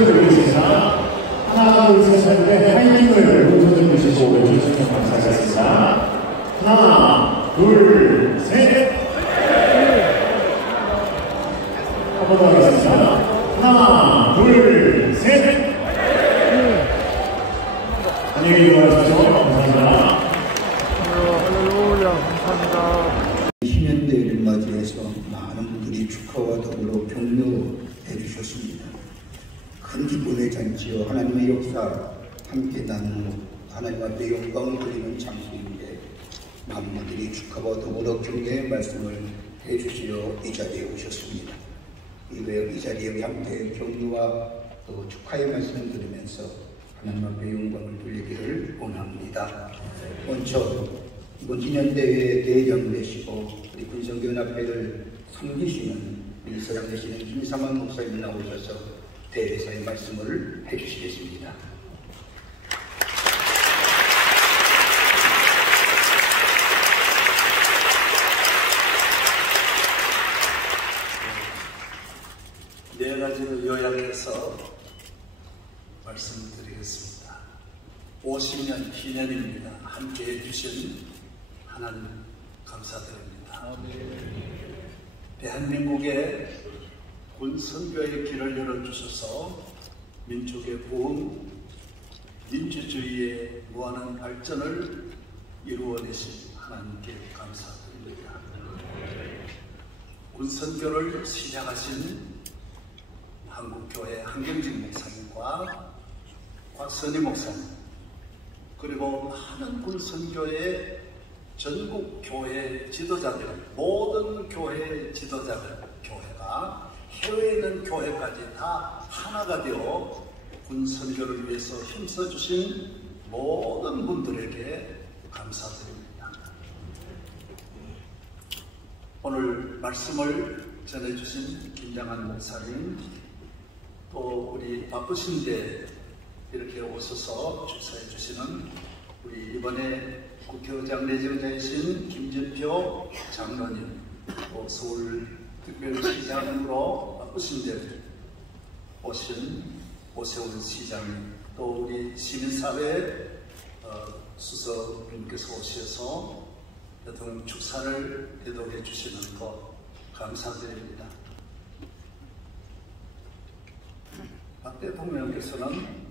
손을 들겠습니다. 하나, 둘, 셋 할 때 타이밍을 오른손을 드시고 왼손을 감사하겠습니다. 하나, 둘, 셋. 한 번 더 하겠습니다. 하나, 둘, 셋. 안녕히 계십시오. 감사합니다. 할렐루야, 감사합니다. 신년대회를 맞이해서 많은 분들이 축하와 더불어 격려해 주셨습니다. 큰 기쁨의 잔치와 하나님의 역사 함께 나누고 하나님 앞에 영광을 드리는 장소인데 많은 분들이 축하와 더불어 격려의 말씀을 해주시려 이 자리에 오셨습니다. 이 자리에 함께 격려와 또 축하의 말씀을 들으면서 하나님 앞에 영광을 돌리기를 원합니다. 먼저 이번 기념대회에 대장 되시고 우리 군성교연합회를 섬기시는 일서장 되시는 김삼환 목사님 나오셔서 대회사의 말씀을 해주시겠습니다. 네 가지를 요약해서 말씀드리겠습니다. 50년 기념입니다. 함께 해주신 하나님 감사드립니다. 대한민국의 군 선교의 길을 열어주셔서 민족의 보험, 민주주의의 무한한 발전을 이루어내신 하나님께 감사드립니다. 군 선교를 시작하신 한국교회 한경진 목사님과 곽선희 목사님, 그리고 많은 군선교의 전국 교회 지도자들, 모든 교회 지도자들, 교회가 해외에 있는 교회까지 다 하나가 되어 군선교를 위해서 힘써주신 모든 분들에게 감사드립니다. 오늘 말씀을 전해주신 김장한 목사님, 또 우리 바쁘신데 이렇게 오셔서 축사해 주시는 우리 이번에 국회의장 내정자이신 김진표 장로님, 또 서울특별시장으로 바쁘신데 오신 오세훈 시장님, 또 우리 시민사회 수석님께서 오셔서 대통령 축사를 대도해 주시는 것 감사드립니다. 박 대통령께서는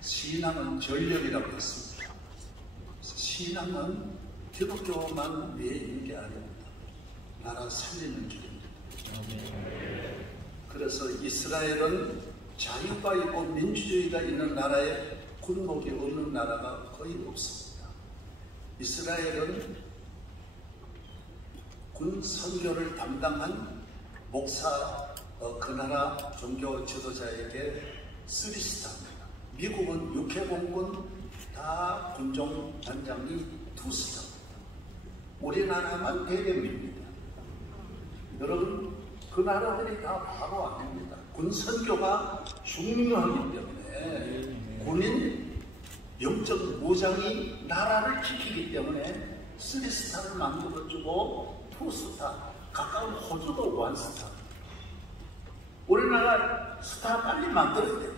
신앙은 전력이라고 했습니다. 신앙은 기독교만 위해 있는 게 아닙니다. 나라 살리는 길입니다. 그래서 이스라엘은 자유가 있고 민주주의가 있는 나라에 군복이 없는 나라가 거의 없습니다. 이스라엘은 군 선교를 담당한 목사, 그 나라 종교 지도자에게 3스타입니다. 미국은 육해공군 다 군종 단장이 2스타입니다. 우리나라만 대gem입니다. 여러분, 그 나라들이 다 바로 아닙니다. 군 선교가 중요하기 때문에 군인 영적 무장이 나라를 지키기 때문에 3스타를 만들어주고 2스타, 가까운 호주도 1스타. 우리나라 스타 빨리 만들어야 돼요.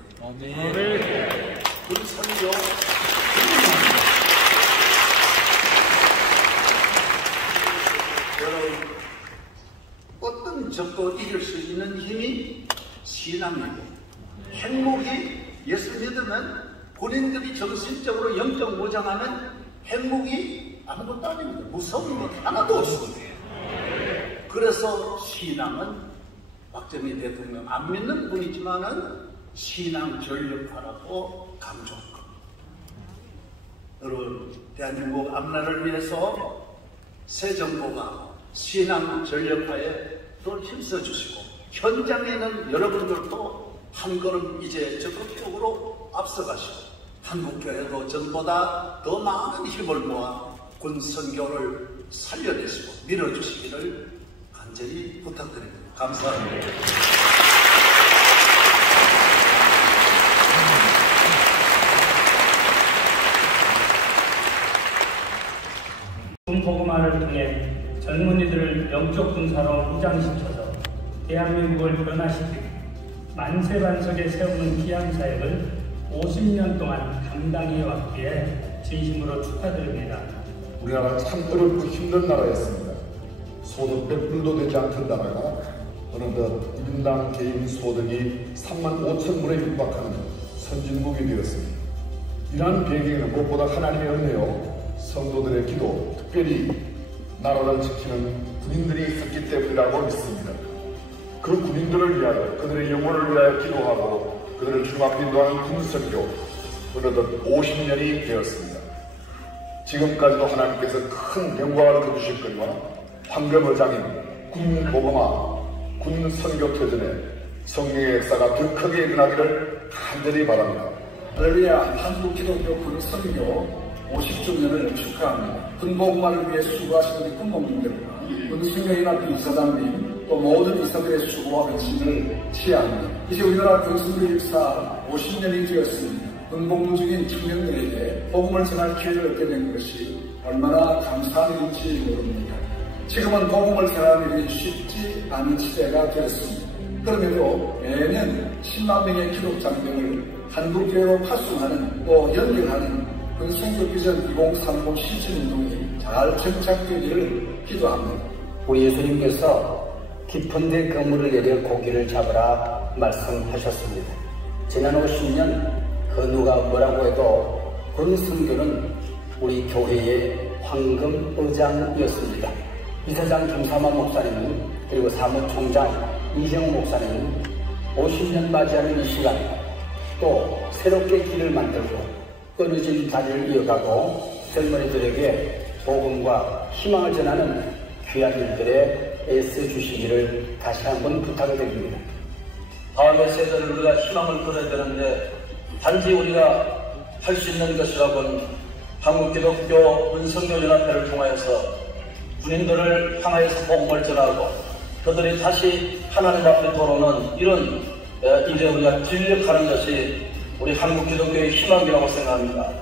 군 선교 여러분, 어떤 적도 이길 수 있는 힘이 신앙이고 핵무기, 예수 믿으면 군인들이 정신적으로 영적 무장하면 핵무기 아무것도 아닙니다. 무서운 것 하나도 없습니다. 그래서 신앙은 박정희 대통령 안 믿는 분이지만은 신앙 전력화라고 강조한 겁니다. 여러분, 대한민국 앞날을 위해서 새 정부가 신앙 전력화에 또 힘써주시고 현장에 있는 여러분들도 한 걸음 이제 적극적으로 앞서가시고 한국교회도 전보다 더 많은 힘을 모아 군 선교를 살려내시고 밀어주시기를 간절히 부탁드립니다. 감사합니다. 복음화를 통해 젊은이들을 영적 군사로 무장시켜서 대한민국을 변화시키고 만세반석에 세우는 귀한 사역을 50년 동안 감당해 왔기에 진심으로 축하드립니다. 우리나라는 참 어렵고 힘든 나라였습니다. 소득 100불도 되지 않던 나라가 어느덧 1인당 개인 소득이 35,000불에 육박하는 선진국이 되었습니다. 이러한 배경에는 무엇보다 하나님의 은혜요, 성도들의 기도, 특별히 나라를 지키는 군인들이 있었기 때문이라고 믿습니다. 그 군인들을 위하여, 그들의 영혼을 위하여 기도하고 그들을 주님앞에 인도하는 군선교 어느덧 50년이 되었습니다. 지금까지도 하나님께서 큰 영광을 거두실 거니와 황금의장인 군보고마 군선교터전에 성령의 역사가 더 크게 일어나기를 간절히 바랍니다. 할렐루야. 한국기독교 군선교 50주년을 축하합니다. 군복음화를 위해 수고하신 우리 군복님들과 군수교연합 이사장님, 또 모든 이사들의 수고와 헌신을 치하합니다. 이제 우리나라 군선교 역사 50년이 되었습니다. 군복무 중인 청년들에게 복음을 전할 기회를 얻게 된 것이 얼마나 감사한 일인지 모릅니다. 지금은 복음을 전하는 일이 쉽지 않은 시대가 되었습니다. 그럼에도 매년 10만 명의 기독장병을 한국교회로 파송하는 또 연결하는 군선교비전 2030 실천운동이 잘 정착되기를 기도합니다. 우리 예수님께서 깊은 데 그물을 내려 고기를 잡으라 말씀하셨습니다. 지난 50년 그 누가 뭐라고 해도 군선교는 우리 교회의 황금의장이었습니다. 이사장 김삼화 목사님은, 그리고 사무총장 이정우 목사님은 50년 맞이하는 이 시간 또 새롭게 길을 만들고 끊어진 다리를 이어가고 젊은이들에게 복음과 희망을 전하는 귀한 일들에 애써주시기를 다시 한번 부탁을 드립니다. 다음의 세대를 우리가 희망을 끌어야 되는데 단지 우리가 할 수 있는 것이라고는 한국기독교 군선교연합회를 통하여서 군인들을 향하여서 복음을 전하고 그들이 다시 하나님 앞에 돌아오는 이런 일에 우리가尽力하는 것이 우리 한국기독교의 희망이라고 생각합니다.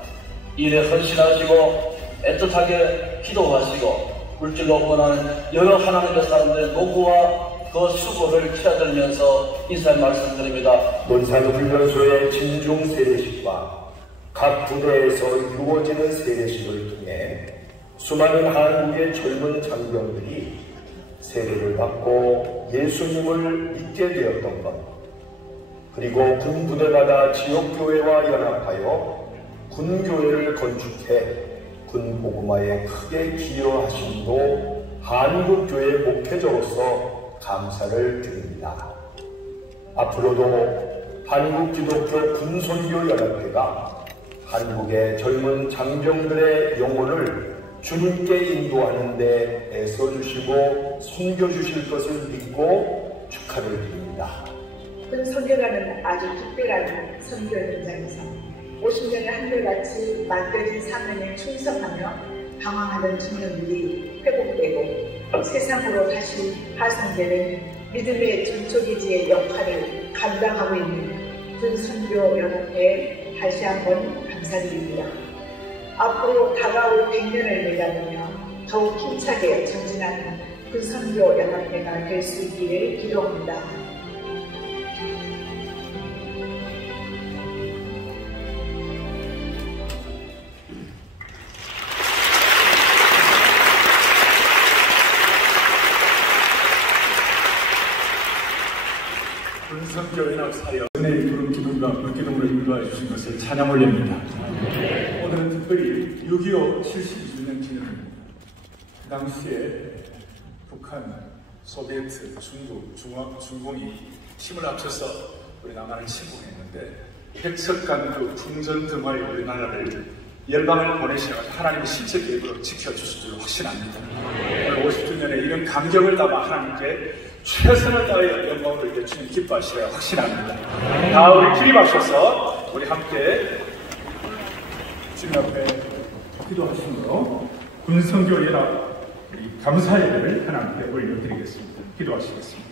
일에 헌신하시고 애틋하게 기도하시고 물질로 원하는 여러 하나님의 사람들의 노고와 그 수고를 치러들면서 인사의 말씀드립니다. 논산훈련소의 진중 세례식과 각 부대에서 이루어지는 세례식을 통해 수많은 한국의 젊은 장병들이 세례를 받고 예수님을 믿게 되었던 것, 그리고 군부대마다 지역교회와 연합하여 군교회를 건축해 군복음화에 크게 기여하심도 한국교회 목회자로서 감사를 드립니다. 앞으로도 한국기독교 군선교연합회가 한국의 젊은 장병들의 영혼을 주님께 인도하는 데 애써주시고 섬겨주실 것을 믿고 축하를 드립니다. 군선교라는 아주 특별한 선교 현장에서 50년을 한결같이 맡겨진 사명에 충성하며 방황하던 청년들이 회복되고 세상으로 다시 파송되는 믿음의 전초기지의 역할을 감당하고 있는 군선교연합회에 다시 한번 감사드립니다. 앞으로 다가올 100년을 내다보며 더욱 힘차게 전진하는 군선교연합회가 될 수 있기를 기도합니다. 군선교연합 사역 은혜의 푸른 기둥과 물기둥으로 인도해 주신 것을 찬양 올립니다. 오늘은 특별히 6.25 72주년 기념입니다. 그 당시에 북한, 소비에트, 중국, 중공이 힘을 합쳐서 우리 남한을 침공했는데 백석간 그 풍전 등화의 우리나라를 열방을 보내셔서 하나님의 신체 계획으로 지켜주실 줄 확신합니다. 오늘 50주년에 이런 감격을 담아 하나님께 최선을 다하여 영광을 이렇게 주님 기뻐하시려 확신합니다. 다 우리 기립하셔서 우리 함께 주님 앞에 기도하심으로 군선교연합 감사예를 하나님께 올려드리겠습니다. 기도하시겠습니다.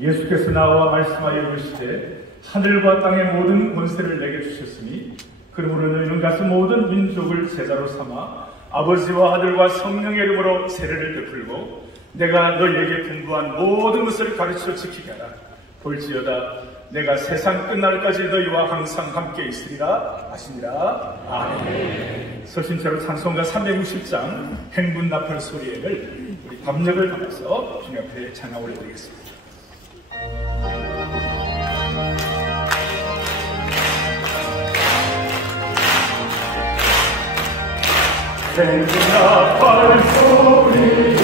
예수께서 나와 말씀하여 이르시되 하늘과 땅의 모든 권세를 내게 주셨으니 그러므로 너희는 가서 모든 민족을 제자로 삼아 아버지와 아들과 성령의 이름으로 세례를 베풀고 내가 너희에게 분부한 모든 것을 가르쳐 지키게 하라. 볼지어다 내가 세상 끝날까지 너희와 항상 함께 있으리라 하시니라. 아멘. 서신체로 찬송가 360장 행군 나팔 소리를 우리 밤역을 담아서 주님 앞에 찬양 올려드리겠습니다. 행군 나팔 소리에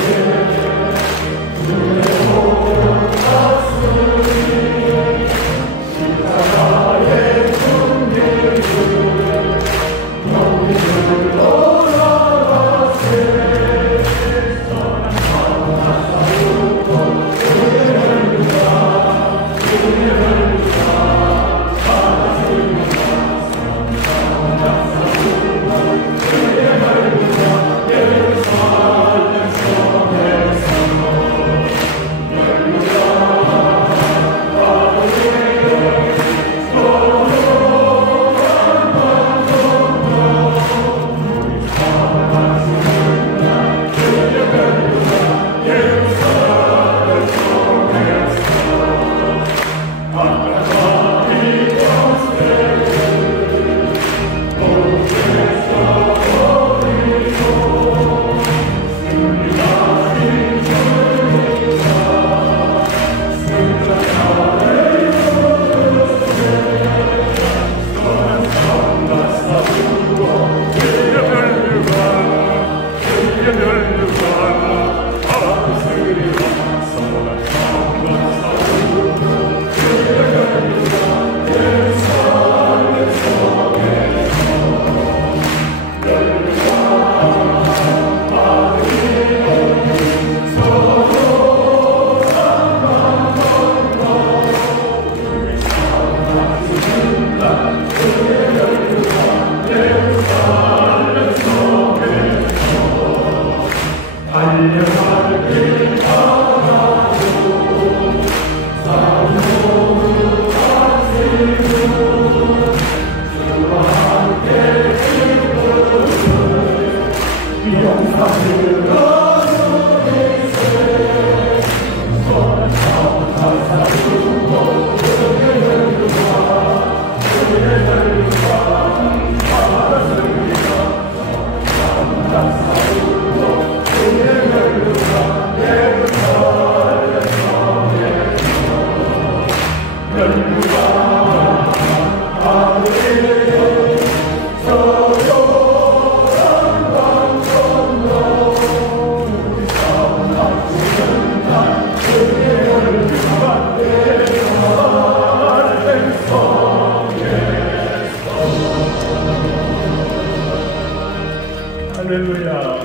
할렐루야.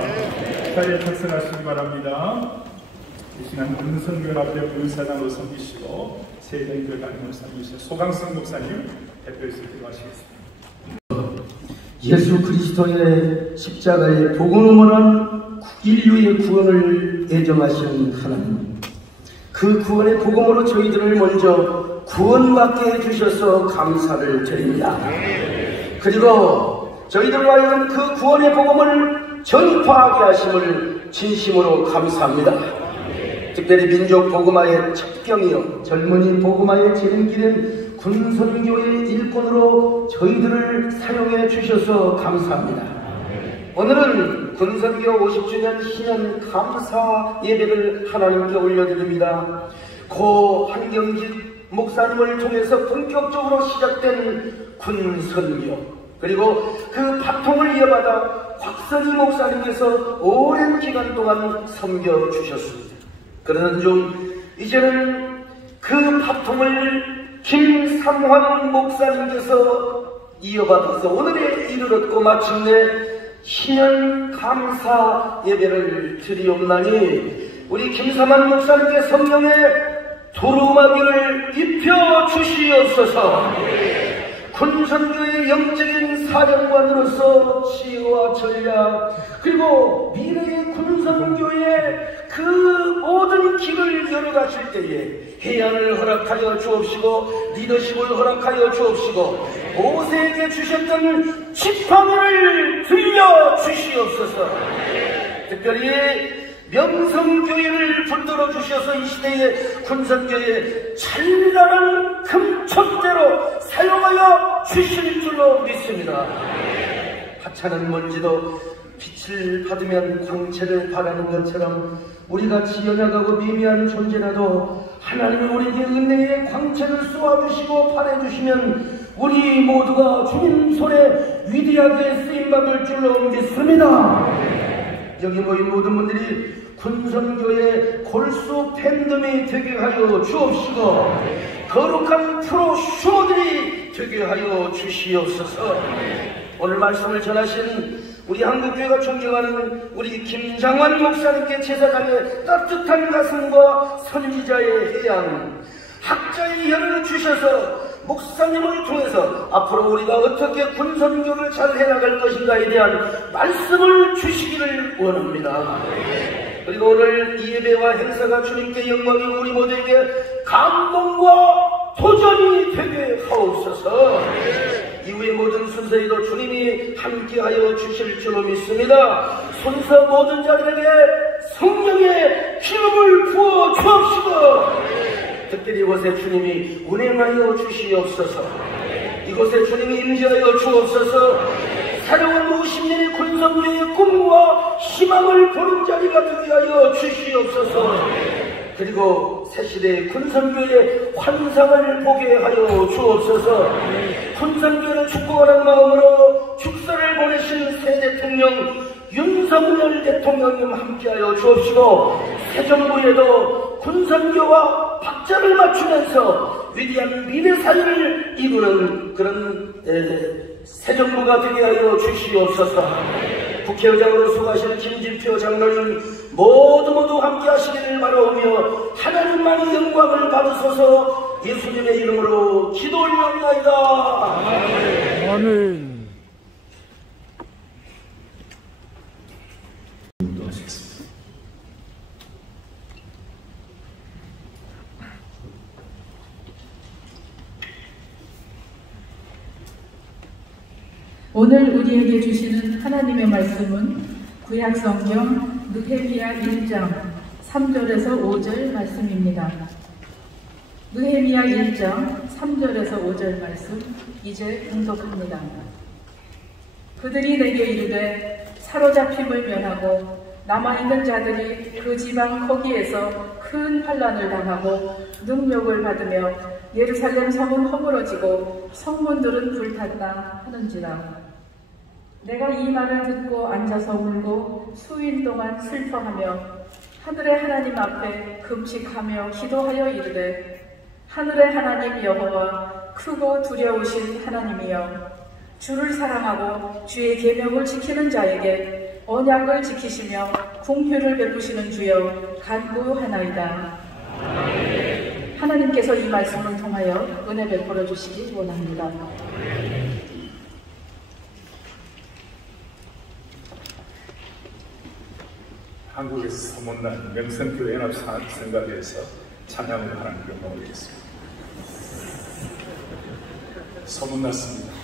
자리에 탑승하시기 바랍니다. 이 시간 문선교 앞에 문사장으로 섬기시고 세대교회 강림을 섬기시는 소강성 목사님 대표해서 기도하시겠습니다. 예수 그리스도의 십자가의 복음으로 인류의 구원을 예정하신 하나님, 그 구원의 복음으로 저희들을 먼저 구원받게 해주셔서 감사를 드립니다. 그리고 저희들과 하여금 그 구원의 복음을 전파하게 하심을 진심으로 감사합니다. 특별히 민족 복음화의 첩경이요 젊은이 복음화의 지름길인 군선교의 일꾼으로 저희들을 사용해 주셔서 감사합니다. 오늘은 군선교 50주년 신년 감사 예배를 하나님께 올려드립니다. 고 한경직 목사님을 통해서 본격적으로 시작된 군선교, 그리고 그 바통을 이어받아 곽선희 목사님께서 오랜 기간 동안 섬겨주셨습니다. 그러는 중 이제는 그 바통을 김삼환 목사님께서 이어받아서 오늘에 이르렀고 마침내 신년 감사 예배를 드리옵나니 우리 김삼환 목사님께 성령의 두루마기를 입혀 주시옵소서. 군선교의 영적인 사령관으로서 지혜와 전략, 그리고 미래의 군선교의 그 모든 길을 열어가실 때에 해안을 허락하여 주옵시고 리더십을 허락하여 주옵시고 모세에게 주셨던 지팡이를 들려 주시옵소서. 특별히 명성교회를 붙들어 주셔서 이 시대에 군선교회 찬란한 금천대로 사용하여 주실 줄로 믿습니다. 하찮은 먼지도 빛을 받으면 광채를 발하는 것처럼 우리가 지연약하고 미미한 존재라도 하나님이 우리에게 은혜의 광채를 쏘아주시고 발해주시면 우리 모두가 주님 손에 위대하게 쓰임받을 줄로 믿습니다. 여기 모인 모든 분들이 군선교회 골수 팬덤이 되게 하여 주옵시고 거룩한 프로 슈머들이 되게 하여 주시옵소서. 오늘 말씀을 전하신 우리 한국교회가 존경하는 우리 김장환 목사님께 제사장의 따뜻한 가슴과 선지자의 해양, 학자의 혀를 주셔서 목사님을 통해서 앞으로 우리가 어떻게 군선교를 잘 해나갈 것인가에 대한 말씀을 주시기를 원합니다. 그리고 오늘 이 예배와 행사가 주님께 영광이 우리 모두에게 감동과 도전이 되게 하옵소서. 이후의 모든 순서에도 주님이 함께하여 주실 줄로 믿습니다. 순서 모든 자들에게 성령의 기름을 부어 주옵시고 특별히 이곳에 주님이 운행하여 주시옵소서. 이곳에 주님이 임재하여 주옵소서. 새로운 50년의 군선교회의 꿈과 희망을 보는 자리가 되게 하여 주시옵소서. 그리고 새시대의 군선교회의 환상을 보게 하여 주옵소서. 군선교회를 축복하는 마음으로 축사를 보내신 새 대통령 윤석열 대통령님 함께하여 주옵시고 새 정부에도 군선교와 박자를 맞추면서 위대한 미래 사회를 이루는 그런 새 정부가 되게 하여 주시옵소서. 국회의장으로 수고하시는 김진표 장로님 모두 함께 하시기를 바라오며 하나님만의 영광을 받으소서. 예수님의 이름으로 기도 올려옵나이다. 아멘. 오늘 우리에게 주시는 하나님의 말씀은 구약성경 느헤미야 1장 3절에서 5절 말씀입니다. 느헤미야 1장 3절에서 5절 말씀 이제 봉독합니다. 그들이 내게 이르되 사로잡힘을 면하고 남아있는 자들이 그 지방 거기에서 큰 환난을 당하고 능욕을 받으며 예루살렘 성은 허물어지고 성문들은 불탔다 하는지라. 내가 이 말을 듣고 앉아서 울고 수일 동안 슬퍼하며 하늘의 하나님 앞에 금식하며 기도하여 이르되 하늘의 하나님 여호와 크고 두려우신 하나님이여 주를 사랑하고 주의 계명을 지키는 자에게 언약을 지키시며 긍휼을 베푸시는 주여 간구하나이다. 하나님께서 이 말씀을 통하여 은혜 베풀어 주시기 원합니다. 한국에서 소문난 명성교회 연합생각에서 찬양을 하나님께 올리겠습니다. 소문났습니다.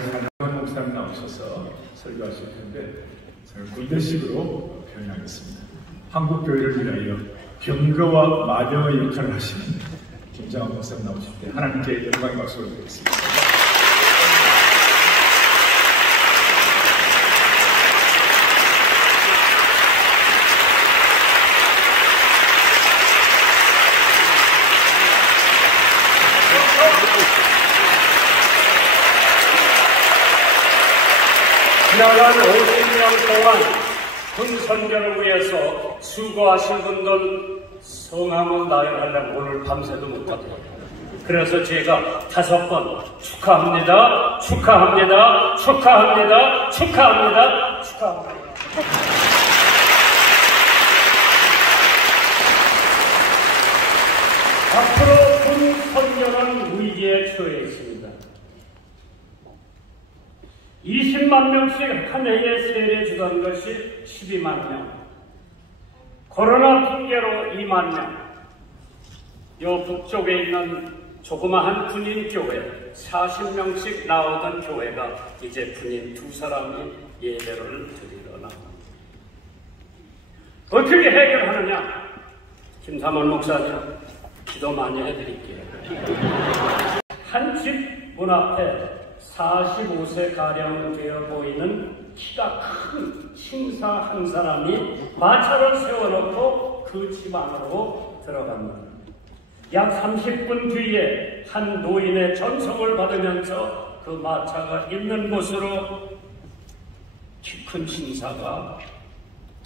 한영환 목사님 나오셔서 설교하실 텐데 저는 군대식으로 표현하겠습니다. 한국교회를 위하여 병거와 마병의 역할을 하시는 김장환 목사님 나오실 때 하나님께 영광의 박수를 드리겠습니다. 지나간 50년 동안 군 선교를 위해서 수고하신 분들 성함을 나열하려면 오늘 밤새도 못하고, 그래서 제가 5번 축하합니다, 축하합니다, 축하합니다, 축하합니다, 축하합니다. 앞으로 군 선교는 위기에 처해 있습니다. 20만 명씩 한 해에 세례 주던 것이 12만 명, 코로나 핑계로 2만 명, 요 북쪽에 있는 조그마한 군인 교회 40명씩 나오던 교회가 이제 군인 2사람이 예배를 드리러 나옵니다. 어떻게 해결하느냐? 김삼원 목사님 기도 많이 해드릴게요. 한 집 문 앞에 45세가량 되어 보이는 키가 큰 신사 한 사람이 마차를 세워놓고 그 집 안으로 들어갑니다. 약 30분 뒤에 한 노인의 전송을 받으면서 그 마차가 있는 곳으로 키 큰 신사가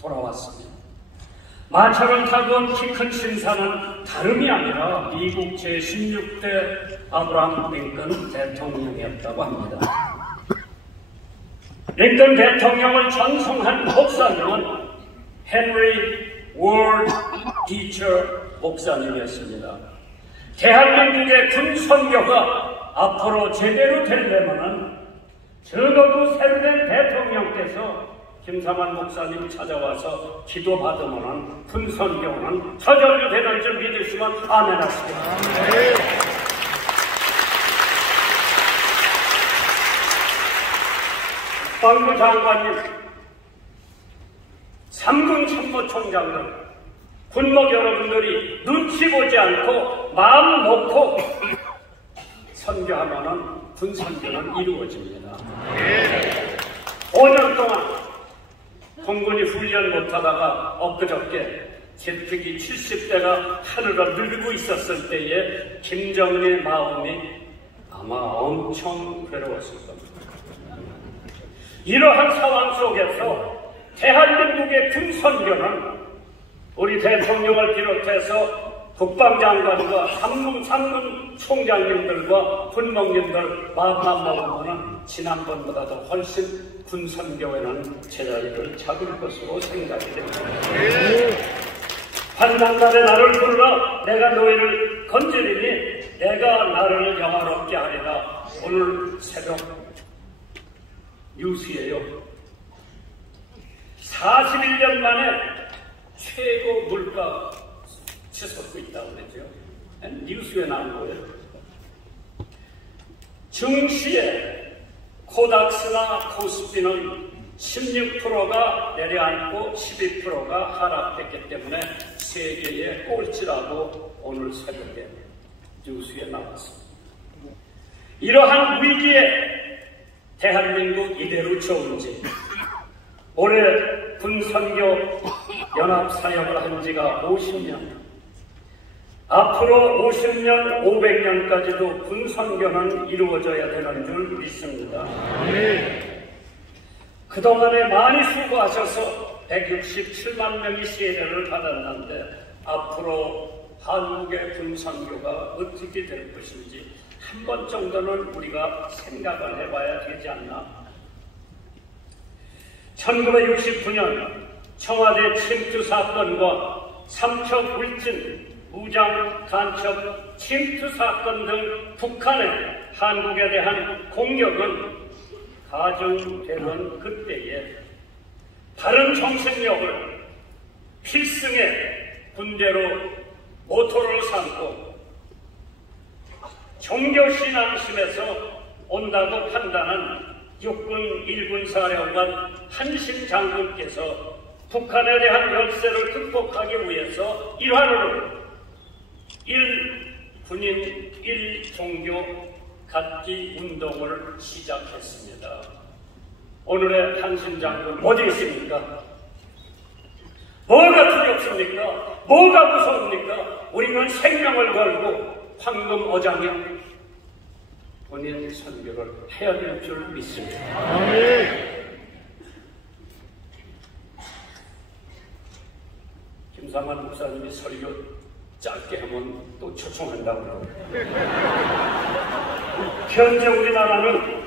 돌아왔습니다. 마차를 타고 온 키 큰 신사는 다름이 아니라 미국 제16대 아브라함 링컨 대통령이었다고 합니다. 링컨 대통령을 전송한 목사님은 헨리 월드 디처 목사님이었습니다. 대한민국의 군 선교가 앞으로 제대로 되려면은 적어도 새로운 대통령께서 김삼환 목사님 찾아와서 기도받으면 군 선교는 저절로 되는 줄 믿으시면 아멘 하시겠습니다. 국방부 장관님, 3군 참모총장들, 군목 여러분들이 눈치 보지 않고 마음 놓고 선교하면은 군 선교는 이루어집니다. 5년 동안 공군이 훈련 못하다가 엊그저께 제특이 70대가 하늘을 누르고 있었을 때에 김정은의 마음이 아마 엄청 괴로웠을 겁니다. 이러한 상황 속에서 대한민국의 군선교는 우리 대통령을 비롯해서 국방장관과 상문 총장님들과 군목님들 마음만 먹으면 지난번보다도 훨씬 군선교회는 제자리를 잡을 것으로 생각이 됩니다. 환난날에 나를 불러 내가 너희를 건지리니 내가 나를 영화롭게 하리라. 오늘 새벽 뉴스예요. 41년 만에 최고 물가 치솟고 있다고 그랬죠. 뉴스에 나온 거예요. 증시에 코닥스나 코스피는 16%가 내려앉고 12%가 하락했기 때문에 세계의 꼴찌라고 오늘 새벽에 뉴스에 나왔습니다. 이러한 위기에 대한민국 이대로 좋은지, 올해 군선교 연합사역을 한 지가 50년, 앞으로 50년, 500년까지도 군선교는 이루어져야 되는 줄 믿습니다. 그동안에 많이 수고하셔서 167만 명이 세례를 받았는데 앞으로 한국의 군선교가 어떻게 될 것인지 한 번 정도는 우리가 생각을 해봐야 되지 않나. 1969년 청와대 침투 사건과 삼척 울진 무장 간첩 침투 사건 등 북한의 한국에 대한 공격은 가정되는 그때에 바른 정신력을 필승의 군대로 모토를 삼고 종교신앙심에서 온다고 판단한 육군 1군 사령관 한신 장군께서 북한에 대한 열세를 극복하기 위해서 일환으로 1군인 1종교 갖기 운동을 시작했습니다. 오늘의 한신 장군 어디 있습니까? 뭐가 두렵습니까? 뭐가 무서웁니까? 우리는 생명을 걸고 황금 어장형 본인 선교를 해야 될 줄 믿습니다. 김상환 목사님이 설교 짧게 하면 또 초청한다고 그러고 현재 우리나라는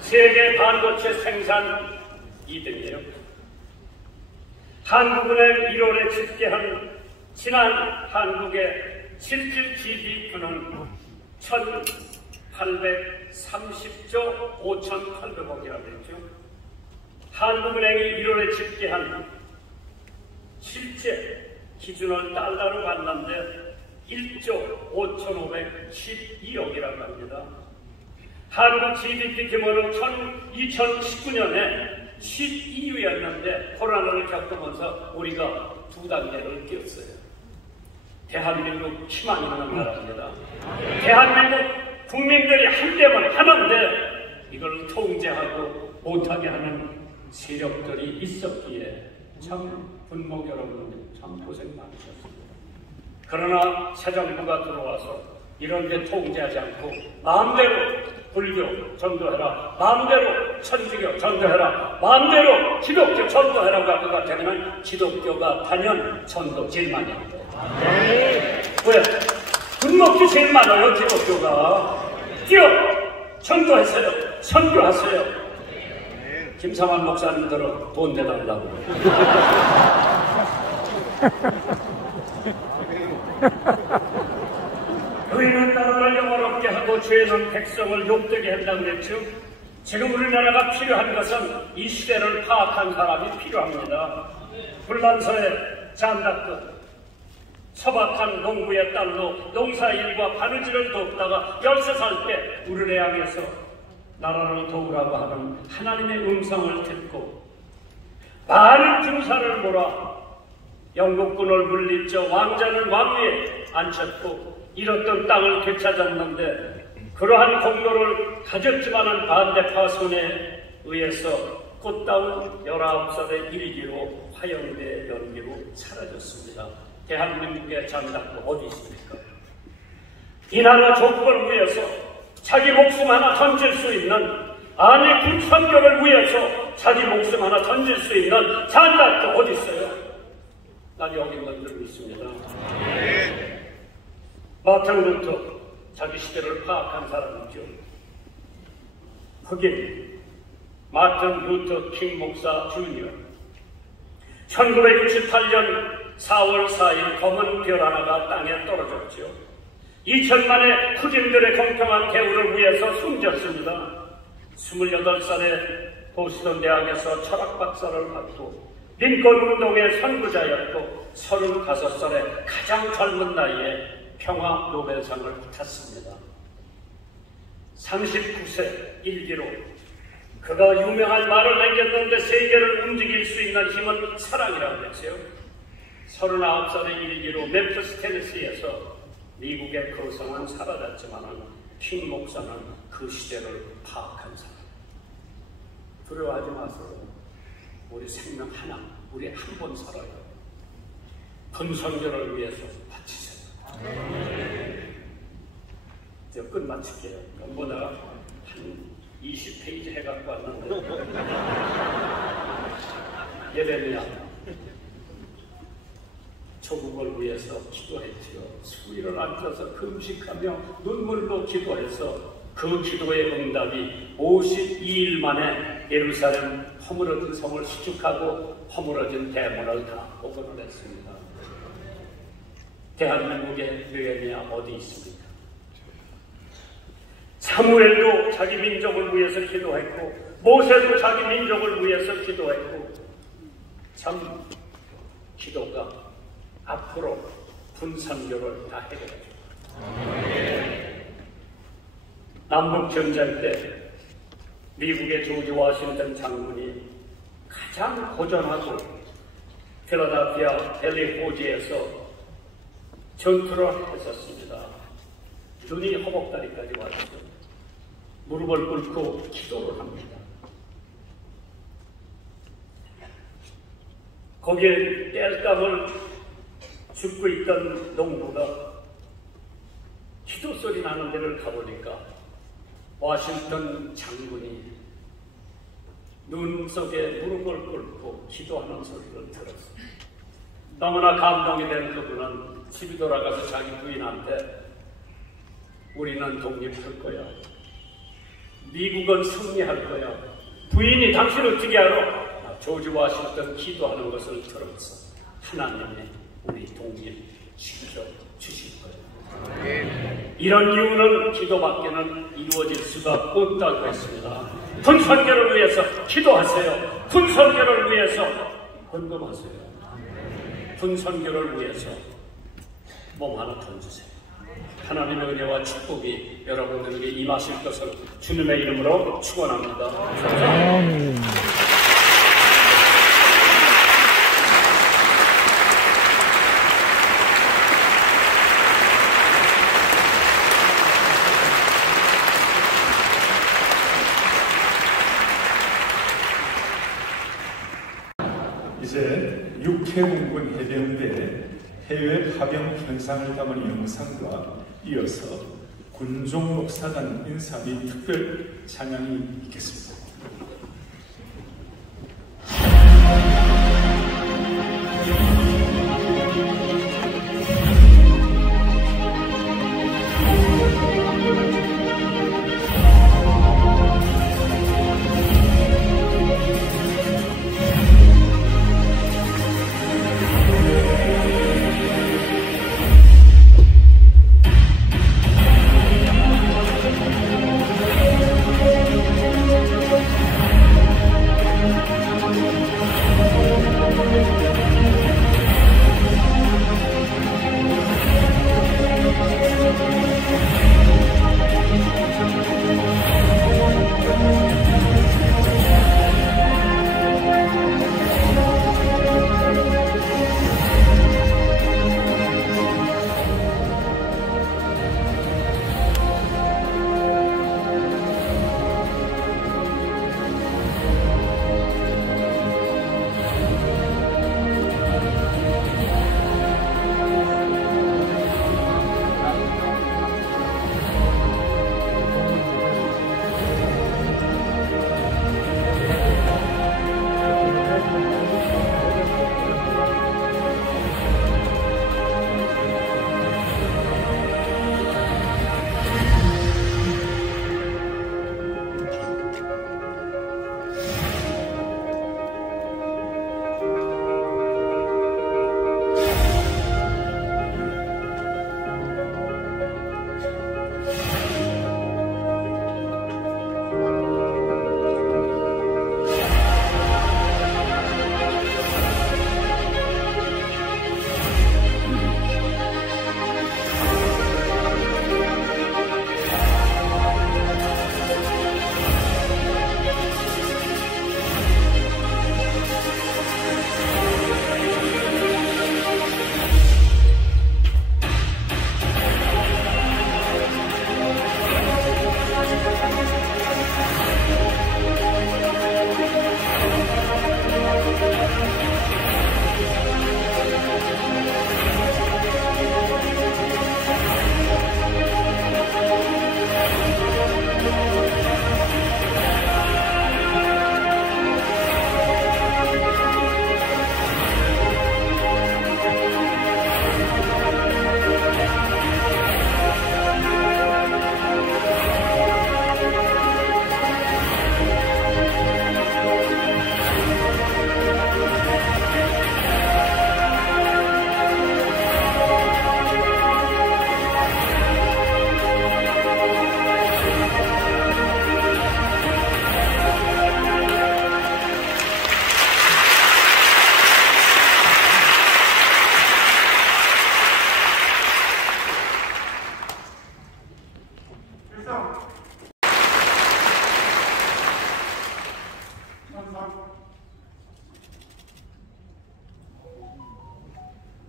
세계 반도체 생산 2등이에요. 한국은행 1월에 집계한 지난 한국의 실질 GDP는 1,830조 5,800억이라고 했죠. 한국은행이 1월에 집계한 실제 기준을 달러로 봤는데 1조 5,512억이라고 합니다. 한국 GDP 규모는 2019년에 12위였는데 코로나를 겪으면서 우리가 2단계를 뛰었어요. 대한민국 희망이 있는 나라입니다. 대한민국 국민들이 한 대만 하는데 이걸 통제하고 못하게 하는 세력들이 있었기에 참 분목 여러분들 참 고생 많으셨습니다. 그러나 새 정부가 들어와서 이런 데 통제하지 않고 마음대로 불교 전도해라, 마음대로 천주교 전도해라, 마음대로 기독교 전도해라고 할 것 같으면 기독교가 단연 전도 제일 많이 합니다. 왜? 분목이 제일 많아요. 기독교가. 뛰어! 전도하세요. 선교하세요. 김상환 목사님들은 돈 내달라고. 의는 나라를 영화롭게 하고 죄는 백성을 욕되게 한다고 그랬죠. 지금 우리나라가 필요한 것은 이 시대를 파악한 사람이 필요합니다. 불란서의 잔다크 소박한 농부의 딸로 농사일과 바느질을 돕다가 13살 때 우리를 향해서 나라를 도우라고 하는 하나님의 음성을 듣고 많은 군사를 몰아 영국군을 물리쳐 왕자는 왕위에 앉혔고 잃었던 땅을 되찾았는데 그러한 공로를 가졌지만은 반대파 손에 의해서 꽃다운 19살의 일기로 화영대 연기로 사라졌습니다. 대한민국의 장작도 어디 있습니까? 이 나라 조국을 위해서 자기 목숨 하나 던질 수 있는 아니 군선교를 위해서 자기 목숨 하나 던질 수 있는 장작도 어디 있어요? 난 여기 건들 있습니다. 마틴 루터 자기 시대를 파악한 사람이죠. 흑인 마틴 루터 킹 목사 주니어 1968년 4월 4일 검은 별 하나가 땅에 떨어졌죠. 2천만의 흑인들의 공평한 대우를 위해서 숨졌습니다. 28살에 보스턴 대학에서 철학 박사를 받고 링컨 운동의 선구자였고 35살에 가장 젊은 나이에 평화 노벨상을 탔습니다. 39세 일기로 그가 유명한 말을 남겼는데 세계를 움직일 수 있는 힘은 사랑이라고 했어요. 39살의 일기로 멤피스 테네시에서 미국의 거성은 사라졌지만 킹 목사는 그 시대를 파악한 사람. 두려워하지 마세요. 우리 생명 하나, 우리 한 번 살아요. 분선교를 위해서 바치세요. 제가 끝마칠게요. 전부 다 한 20페이지 해갖고 왔는데 예레미야 조국을 위해서 기도했지요. 수위를 앉아서 금식하며 눈물로 기도해서 그 기도의 응답이 52일 만에 예루살렘 허물어진 성을 수축하고 허물어진 대문을 다 복원을 했습니다. 대한민국의 예레미야 어디 있습니까? 사무엘도 자기 민족을 위해서 기도했고 모세도 자기 민족을 위해서 기도했고 참 기도가 앞으로 분산교를 다 해결해줍니다. 남북전쟁 때 미국의 조지 워싱턴 장군이 가장 고전하고 필라델피아 델리 호지에서 전투를 했었습니다. 눈이 허벅다리까지 왔죠. 무릎을 꿇고 기도를 합니다. 거기에 땔감을 줍고 있던 농부가 기도 소리 나는 데를 가보니까 워싱턴 장군이 눈 속에 무릎을 꿇고 기도하는 소리를 들었습니다. 너무나 감동이 된 그분은 집에 돌아가서 자기 부인한테 우리는 독립할 거야. 미국은 승리할 거야. 부인이 당신 어떻게 알아? 조지 워싱턴 기도하는 것을 들었어. 하나님이 우리 독립 지켜 주실 거예요. 이런 이유는 기도밖에는 이루어질 수가 없다고 했습니다. 군선교를 위해서 기도하세요. 군선교를 위해서 헌금하세요. 군선교를 위해서 몸 하나 던지세요. 하나님의 은혜와 축복이 여러분들에게 임하실 것을 주님의 이름으로 축원합니다. 감사합니다. 이제 육해공군 해병대 해외 파병 현상을 담은 영상과 이어서 군종 목사단 인사 및 특별 찬양이 있겠습니다.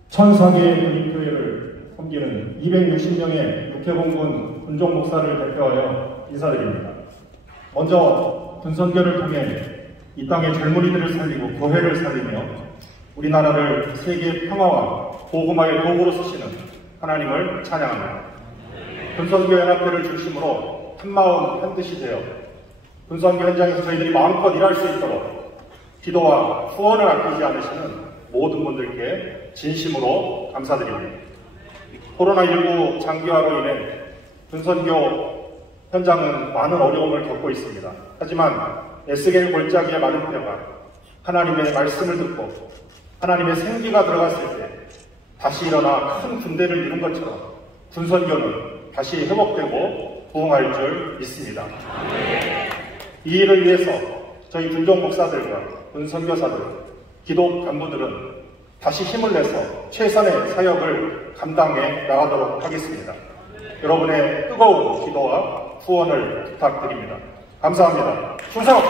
1004개의 군인교회를 섬기는 260명의 육해공군 군종 목사를 대표하여 인사드립니다. 먼저 군선교를 통해 이 땅의 젊은이들을 살리고 교회를 살리며 우리나라를 세계의 평화와 복음화의 도구로 쓰시는 하나님을 찬양합니다. 군선교연합회를 중심으로 한마음 한뜻이 되어 군선교 현장에서 저희들이 마음껏 일할 수 있도록 기도와 후원을 아끼지 않으시는 모든 분들께 진심으로 감사드립니다. 코로나19 장기화로 인해 군선교 현장은 많은 어려움을 겪고 있습니다. 하지만 에스겔 골짜기의 마른 뼈가 하나님의 말씀을 듣고 하나님의 생기가 들어갔을 때 다시 일어나 큰 군대를 이룬 것처럼 군선교는 다시 회복되고 부흥할 줄 믿습니다. 이 일을 위해서 저희 군종 목사들과 군선교사들, 기독 간부들은 다시 힘을 내서 최선의 사역을 감당해 나가도록 하겠습니다. 여러분의 뜨거운 기도와 후원을 부탁드립니다. 감사합니다. 충성!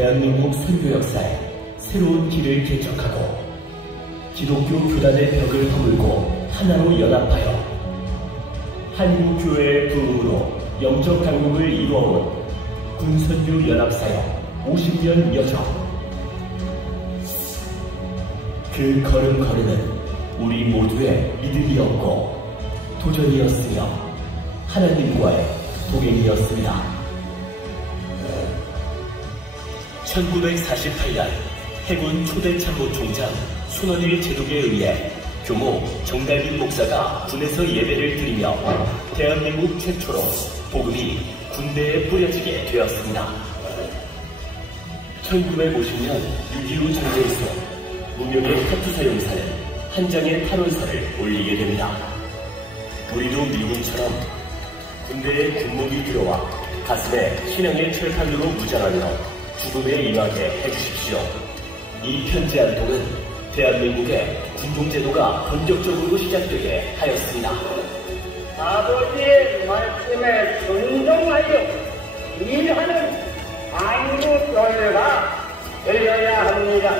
대한민국 선교 역사에 새로운 길을 개척하고 기독교 교단의 벽을 허물고 하나로 연합하여 한국교회의 부흥으로 영적 강국을 이루어온 군선교 연합사역 50년 여정. 그 걸음걸이는 우리 모두의 믿음이었고 도전이었으며 하나님과의 동행이었습니다. 1948년 해군 초대참모총장 손원일 제독에 의해 교모 정달빈 목사가 군에서 예배를 드리며 대한민국 최초로 복음이 군대에 뿌려지게 되었습니다. 1950년 6.25 전쟁 속 무명의 카투사 용사는 한 장의 탄원서를 올리게 됩니다. 우리도 미군처럼 군대에 군복이 들어와 가슴에 신앙의 철판으로 무장하며 죽음에 임하게 해주십시오. 이 편지 한 통은 대한민국의 군종제도가 본격적으로 시작되게 하였습니다. 아버지의 말씀에 순종하여 일하는 한국교회가 되어야 합니다.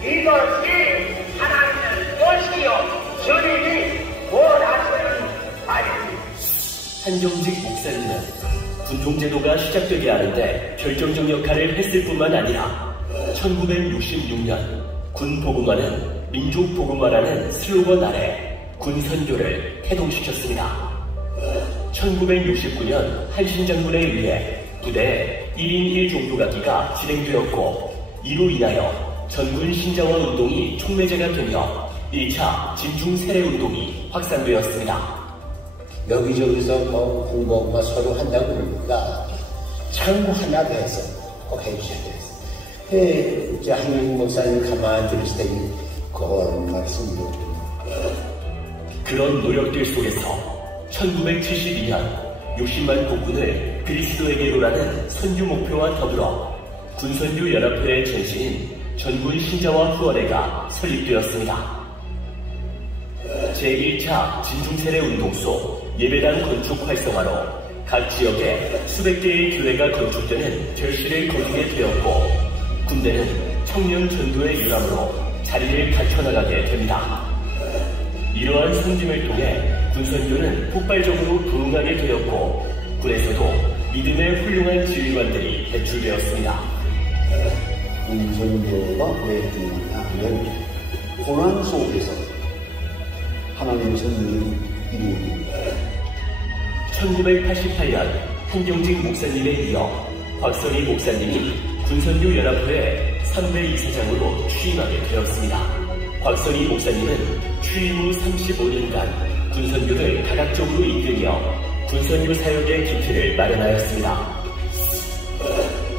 이것이 하나님의 뜻이요 주님이 원하시는 바입니다. 한경직 목사님은 군종제도가 시작되게 하는데 결정적 역할을 했을 뿐만 아니라 1966년 군복음화는 민족복음화라는 슬로건 아래 군선교를 태동시켰습니다. 1969년 한신장군에 의해 부대 1인 1종교각기가 진행되었고 이로 인하여 전군 신자화 운동이 촉매제가 되며 1차 진중 세례운동이 확산되었습니다. 여기저기서 군복음화 서로 한다고 그러니까 참고 하나 돼서 꼭 해주셔야 되겠어요. 이제 한국 목사님 가만히 들으실 때니 그런 말씀도 그런 노력들 속에서 1972년 60만 국군을 그리스도에게로라는 선교 목표와 더불어 군선교 연합회의 전신인 전군 신자화 후원회가 설립되었습니다. 제1차 진중세례 운동 속 예배당 건축 활성화로 각 지역에 수백 개의 교회가 건축되는 결실을 거두게 되었고 군대는 청년 전도의 유람으로 자리를 갖춰나가게 됩니다. 이러한 선짐을 통해 군선교는 폭발적으로 부흥하게 되었고 군에서도 믿음의 훌륭한 지휘관들이 배출되었습니다. 군선교가 왜 중요하냐 하면 고난 속에서 하나님의 선물을 이루는 1988년 한경직 목사님에 이어 곽선희 목사님이 군선교 연합회 3대 이사장으로 취임하게 되었습니다. 곽선희 목사님은 취임 후 35년간 군선교를 다각적으로 이끌며 군선교 사역의 기틀을 마련하였습니다.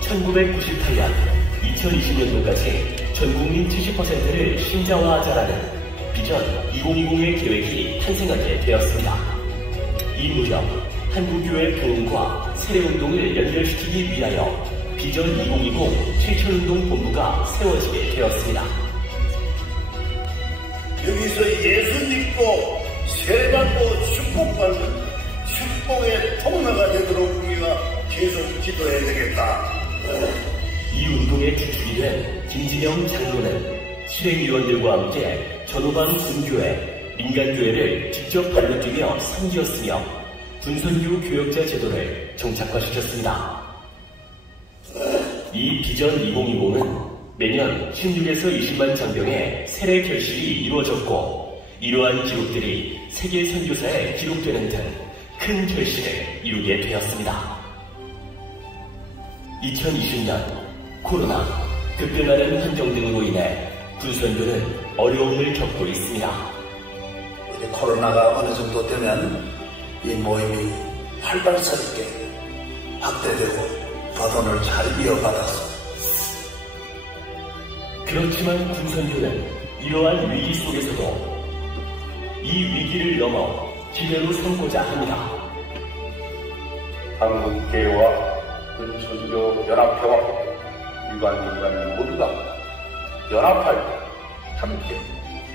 1998년 2020년도까지 전국민 70%를 신자화하자라는 비전 2020의 계획이 탄생하게 되었습니다. 이 무렵 한국교회 부흥과 세례운동을 연결시키기 위하여 비전 2020 실천운동 본부가 세워지게 되었습니다. 여기서 예수 믿고 세례받고 축복받는 축복의 통로가 되도록 우리가 계속 기도해야 되겠다. 이 운동의 주축이 된 김진영 장로는 실행위원들과 함께 전후반 군교회, 민간교회를 직접 발로 뛰며 섬기었으며 군선교 교역자 제도를 정착화시켰습니다. 이 비전 2020은 매년 16에서 20만 장병의 세례 결실이 이루어졌고 이러한 기록들이 세계 선교사에 기록되는 등 큰 결실을 이루게 되었습니다. 2020년 코로나, 급변하는 환경 등으로 인해 군선교는 어려움을 겪고 있습니다. 코로나가 어느 정도 되면 이 모임이 활발스럽게 확대되고 버돈을 잘 이어받아서 그렇지만 군선교는 이러한 위기 속에서도 이 위기를 넘어 기회로 삼고자 합니다. 한국교회와 군선교 연합회와 유관기관 모두가 연합할 때 함께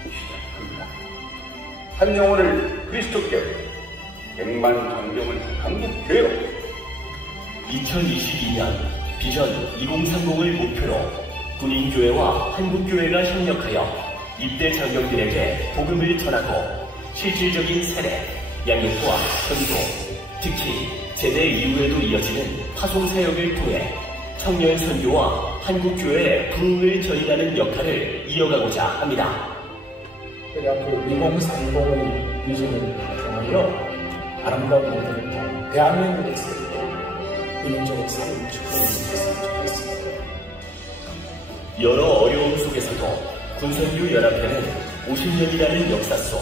시작합니다. 한 영혼을 그리스도께 100만 장병을 한국교회로 2022년 비전 2030을 목표로 군인교회와 한국교회가 협력하여 입대 장병들에게 복음을 전하고 실질적인 세례, 양육과 전도, 특히 제대 이후에도 이어지는 파송 사역을 통해 청년 선교와 한국교회의 부흥을 전인하는 역할을 이어가고자 합니다. 앞으로 2030의 비전을 통하여 아름다운 모든 대한민국의 인민적인 삶을 축복했으면 좋겠습니다. 여러 어려움 속에서도 군선교연합회는 50년이라는 역사 속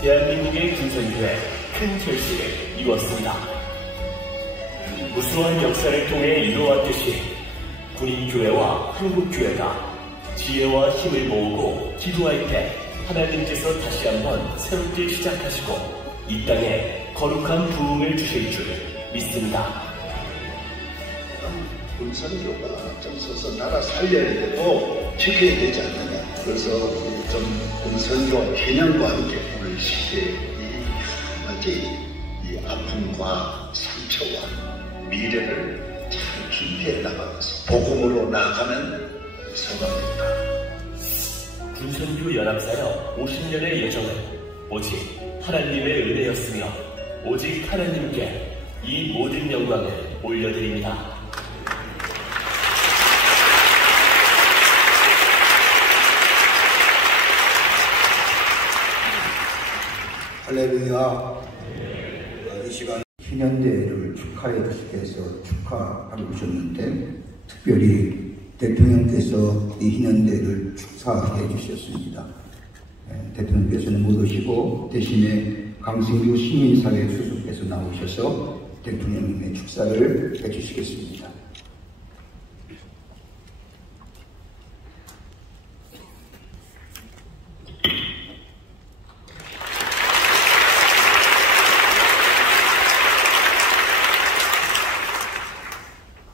대한민국의 군선교에 큰 결실을 이뤘습니다. 무수한 역사를 통해 이루어왔듯이 군인교회와 한국교회가 지혜와 힘을 모으고 기도할 때 하나님께서 다시 한번 새롭게 시작하시고 이 땅에 거룩한 부흥을 주실 줄 믿습니다. 군선교가 좀 서서 나라 살려야 되고 지켜야 되지 않느냐. 그래서 좀 군선교 개념과 함께 오늘 시대의 마치 이 아픔과 상처와 미래를 잘 준비해 나가서 복음으로 나아가는 성화입니다. 군선교 연합사역 50년의 여정은 오직 하나님의 은혜였으며 오직 하나님께 이 모든 영광을 올려드립니다. 할렐루야. 이 시간 희년대회를 축하해 주시기 위해서 축하하고 오셨는데 특별히 대통령께서 이 희년대회를 축사해 주셨습니다. 대통령께서는 못 오시고 대신에 강승규 시민사회 수석께서 나오셔서 대통령님의 축사를 해 주시겠습니다.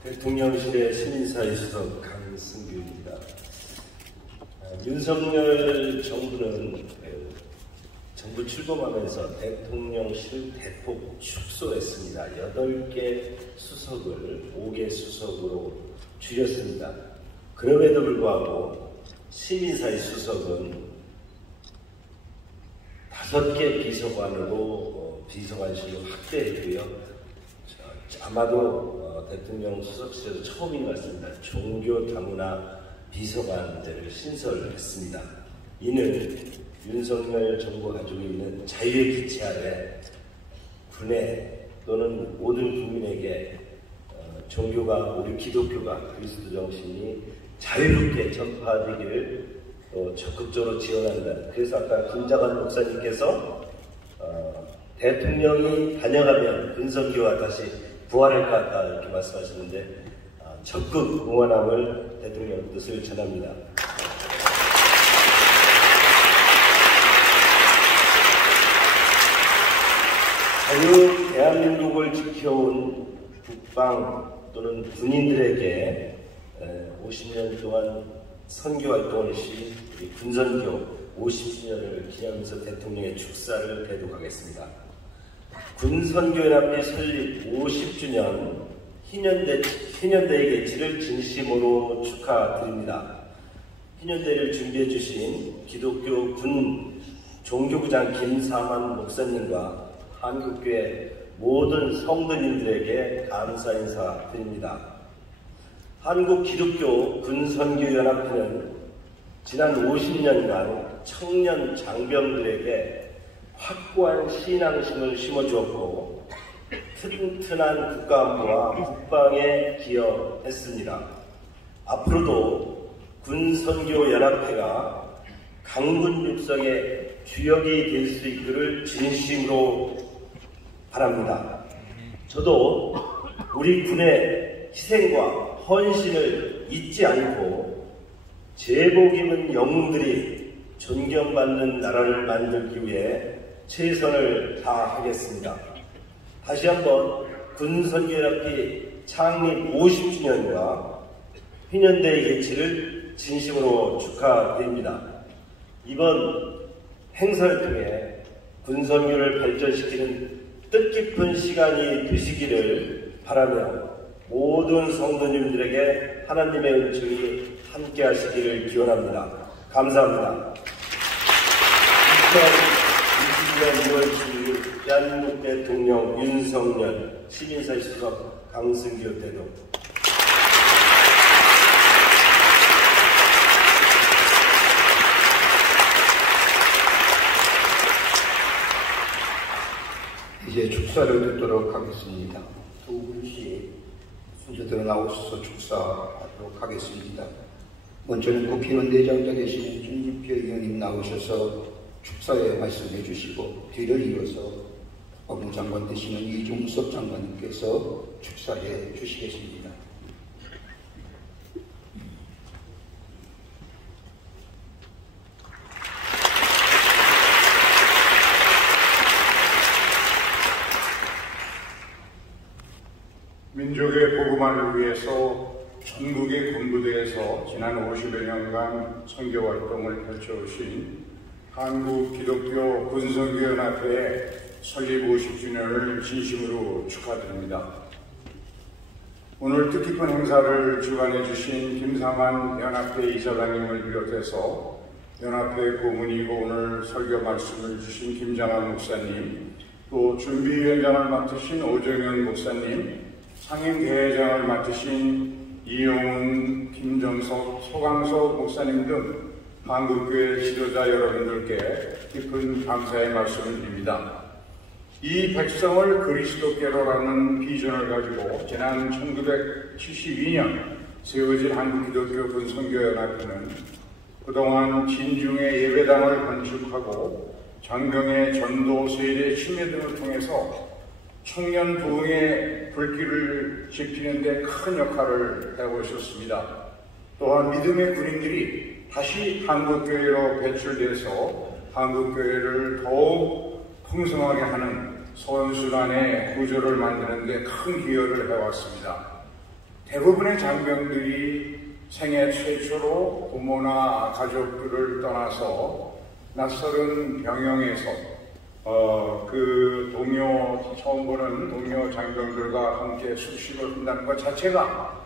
대통령실의 시민사회 수석 강승규입니다. 윤석열 정부는 정부 출범하면서 대통령실을 대폭 축소했습니다. 8개 수석을 5개 수석으로 줄였습니다. 그럼에도 불구하고 시민사회 수석은 5개 비서관으로 비서관실로 확대했고요. 아마도 대통령 수석실에서 처음인 것 같습니다. 종교 다문화 비서관들을 신설했습니다. 이는 윤석열 정부가 가지고 있는 자유의 기체 아래 군에 또는 모든 국민에게 종교가 우리 기독교가 그리스도 정신이 자유롭게 전파되기를 적극적으로 지원한다. 그래서 아까 김자관 목사님께서 대통령이 다녀가면 군선교가 다시 부활할 것 같다 이렇게 말씀하셨는데 적극 응원함을 대통령 뜻을 전합니다. 자유 대한민국을 지켜온 국방 또는 군인들에게 50년 동안 선교 활동을 시 군선교 50주년을 기념하면서 대통령의 축사를 대독하겠습니다. 군선교연합회 설립 50주년 희년대회 개최를 진심으로 축하드립니다. 희년대회를 준비해 주신 기독교 군 종교부장 김사만 목사님과 한국교회 모든 성도님들에게 감사 인사 드립니다. 한국기독교 군선교연합회는 지난 50년간 청년 장병들에게 확고한 신앙심을 심어주었고 튼튼한 국가안보와 국방에 기여했습니다. 앞으로도 군선교연합회가 강군 육성의 주역이 될 수 있기를 진심으로 바랍니다. 저도 우리 군의 희생과 헌신을 잊지 않고 제복 입은 영웅들이 존경받는 나라를 만들기 위해 최선을 다하겠습니다. 다시 한번 군선교연합회 창립 50주년과 희년대회 개최를 진심으로 축하드립니다. 이번 행사를 통해 군선교를 발전시키는 뜻깊은 시간이 되시기를 바라며 모든 성도님들에게 하나님의 은총이 함께 하시기를 기원합니다. 감사합니다. 2020년 2월 7일 대한민국 대통령 윤석열, 시민사회 수석 강승규 대동. 이제 축사를 듣도록 하겠습니다. 두 분씩 순서대로 나오셔서 축사하도록 하겠습니다. 먼저는 국회의원 내장자 되시는 김진표 의원님 나오셔서 축사에 말씀해 주시고, 뒤를 이어서 법무장관 되시는 이종섭 장관님께서 축사해 주시겠습니다. 민족의 복음화를 위해서 전국의 군부대에서 지난 50여 년간 선교 활동을 펼쳐오신 한국기독교 군선교연합회의 설립 50주년을 진심으로 축하드립니다. 오늘 뜻깊은 행사를 주관해 주신 김상환 연합회 이사장님을 비롯해서 연합회 고문이고 오늘 설교 말씀을 주신 김장환 목사님, 또 준비위원장을 맡으신 오정현 목사님, 상임대회장을 맡으신 이용훈, 김정석, 소강석 목사님 등 한국교회 지도자 여러분들께 깊은 감사의 말씀을 드립니다. 이 백성을 그리스도께로라는 비전을 가지고 지난 1972년 세워진 한국기독교 군선교연합회는 그동안 진중의 예배당을 건축하고 장병의 전도, 세례, 침례 등을 통해서 청년 부흥의 불길을 지피는 데 큰 역할을 해오셨습니다. 또한 믿음의 군인들이 다시 한국교회로 배출돼서 한국교회를 더욱 풍성하게 하는 선순환의 구조를 만드는 데 큰 기여를 해왔습니다. 대부분의 장병들이 생애 최초로 부모나 가족들을 떠나서 낯설은 병영에서 그 처음 보는 동료 장병들과 함께 숙식을 한다는 것 자체가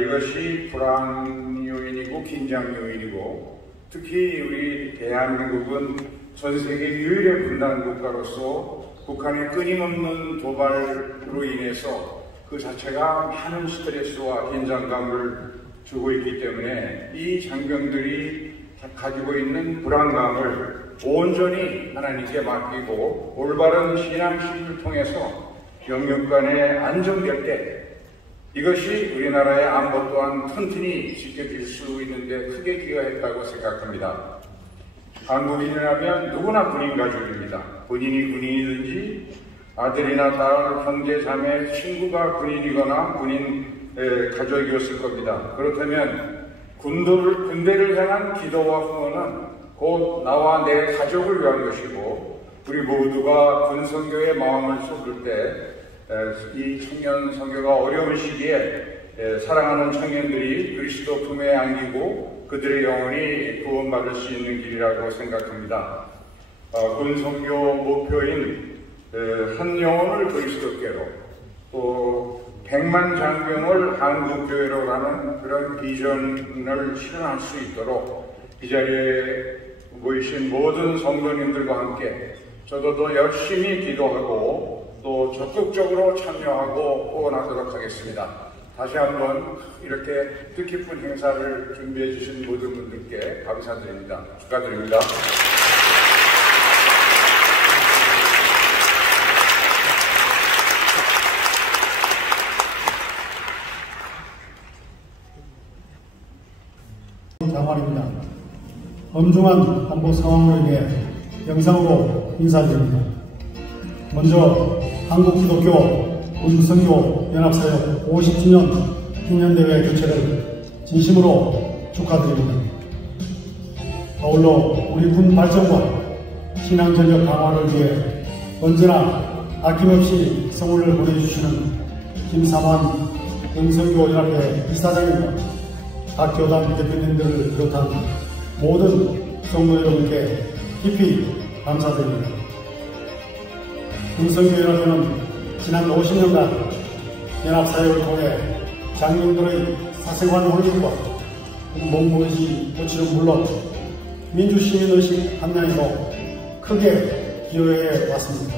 이것이 불안 요인이고 긴장 요인이고, 특히 우리 대한민국은 전 세계 유일의 분단 국가로서 북한의 끊임없는 도발로 인해서 그 자체가 많은 스트레스와 긴장감을 주고 있기 때문에 이 장병들이 가지고 있는 불안감을 온전히 하나님께 맡기고 올바른 신앙심을 통해서 영역 간에 안정될 때 이것이 우리나라의 안보 또한 튼튼히 지켜질 수 있는데 크게 기여했다고 생각합니다. 한국인이라면 누구나 군인 가족입니다. 본인이 군인이든지 아들이나 딸, 형제, 자매, 친구가 군인이거나 군인 가족이었을 겁니다. 그렇다면 군대를 향한 기도와 후원은 곧 나와 내 가족을 위한 것이고, 우리 모두가 군선교의 마음을 쏟을 때 이 청년 선교가 어려운 시기에 사랑하는 청년들이 그리스도 품에 안기고 그들의 영혼이 구원받을 수 있는 길이라고 생각합니다. 군선교 목표인 한 영혼을 그리스도께로, 또 100만 장병을 한국교회로 가는 그런 비전을 실현할 수 있도록 이 자리에 모이신 모든 성도님들과 함께 저도 더 열심히 기도하고 또 적극적으로 참여하고 후원하도록 하겠습니다. 다시 한번 이렇게 뜻깊은 행사를 준비해 주신 모든 분들께 감사드립니다. 축하드립니다. 장관입니다. 엄중한 안보 상황으로 인해 영상으로 인사드립니다. 먼저 한국기독교 군선교 연합사역 50주년 기념대회 개최를 진심으로 축하드립니다. 아울러 우리 군 발전과 신앙전력 강화를 위해 언제나 아낌없이 성원을 보내주시는 김상환 군선교연합회 이사장님과 각 교단 대표님들을 비롯한 모든 성도 여러분께 깊이 감사드립니다. 군선교연합회는 지난 50년간 연합사역을 통해 장병들의 사생활 혼인과 몸부림이 고치는 물론 민주시민의식 함량에도 크게 기여해 왔습니다.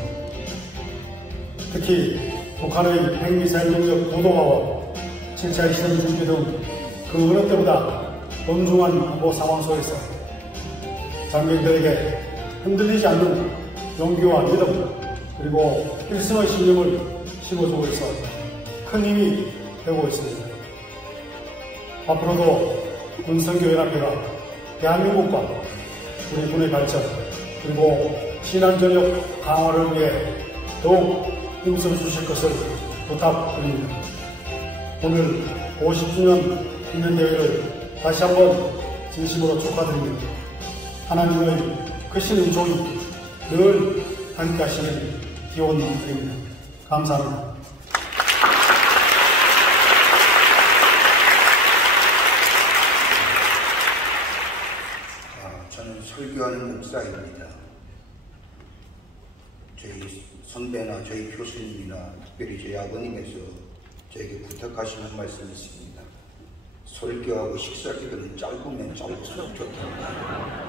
특히 북한의 핵미사일 능력 고도화와 7차 시험 준비 등 그 어느 때보다 엄중한 안보 상황 속에서 장병들에게 흔들리지 않는 용기와 믿음 그리고 필승의 신념을 심어주고 있어 큰 힘이 되고 있습니다. 앞으로도 군선교연합회가 대한민국과 우리 군의 발전 그리고 신앙전역 강화를 위해 더욱 힘써 주실 것을 부탁드립니다. 오늘 50주년 기념대회를 다시 한번 진심으로 축하드립니다. 하나님의 크신 은총이 늘 함께 하시는 기원 드립니다. 감사합니다. 저는 설교하는 목사입니다. 저희 선배나 저희 교수님이나 특별히 저희 아버님께서 저에게 부탁하시는 말씀이 있습니다. 설교하고 식사 기도는 짧으면 짧을수록 좋답니다.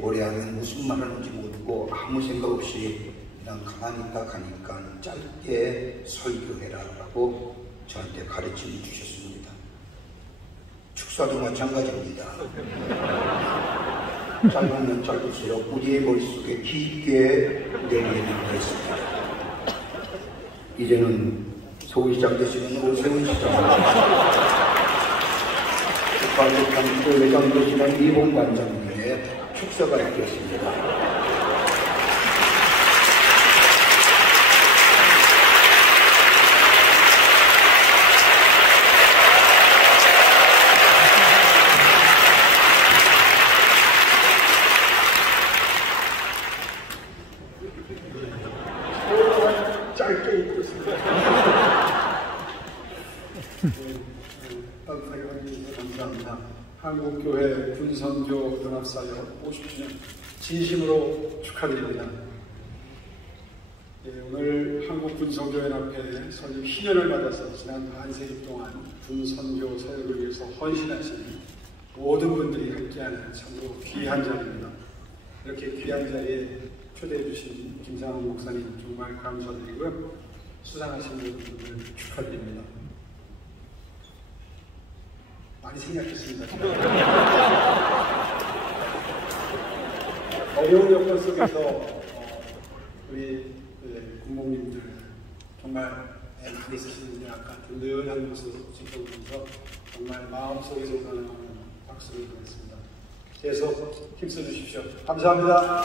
오래 하면 무슨 말 하는지 모르고 아무 생각 없이 그냥 가만히 딱 하니까 짧게 설교해라 라고 저한테 가르침을 주셨습니다. 축사도 마찬가지입니다. 짧으면 짧을수록 우리의 머릿속에 깊게 내리는 것입니다. 이제는 소위장 되시는 오세훈 시장 국가국장 회장 되시는 이봉 관장님의 축사가 있겠습니다. 짧게 읽겠습니다. 감사합니다. 한국교회 군선교 연합사역 50주년 진심으로 축하드립니다. 오늘 한국군선교연합회 설립 10년을 받아서 지난 반세기 동안 군선교 사역을 위해서 헌신하신 모든 분들이 함께하는 참으로 귀한 자리입니다. 이렇게 귀한 자리에 초대해 주신 김상훈 목사님 정말 감사드리고요. 수상하신 분들 축하드립니다. 많이 생각했습니다. 어려운 여건 속에서 우리 군목님들 정말 많이 쓰시는데 아까 든든한 모습 지켜보면서 정말 마음속에서 우러나오는 박수를 보냈습니다. 계속 힘써 주십시오. 감사합니다.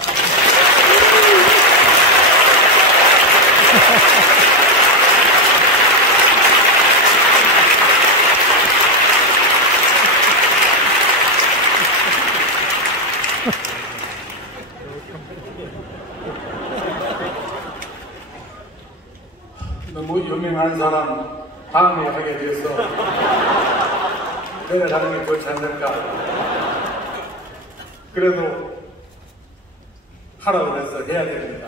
너무 유명한 사람 다음에 하게 돼서 내가 하는 게 좋지 않을까. 그래도 하라고 해서 해야 됩니다.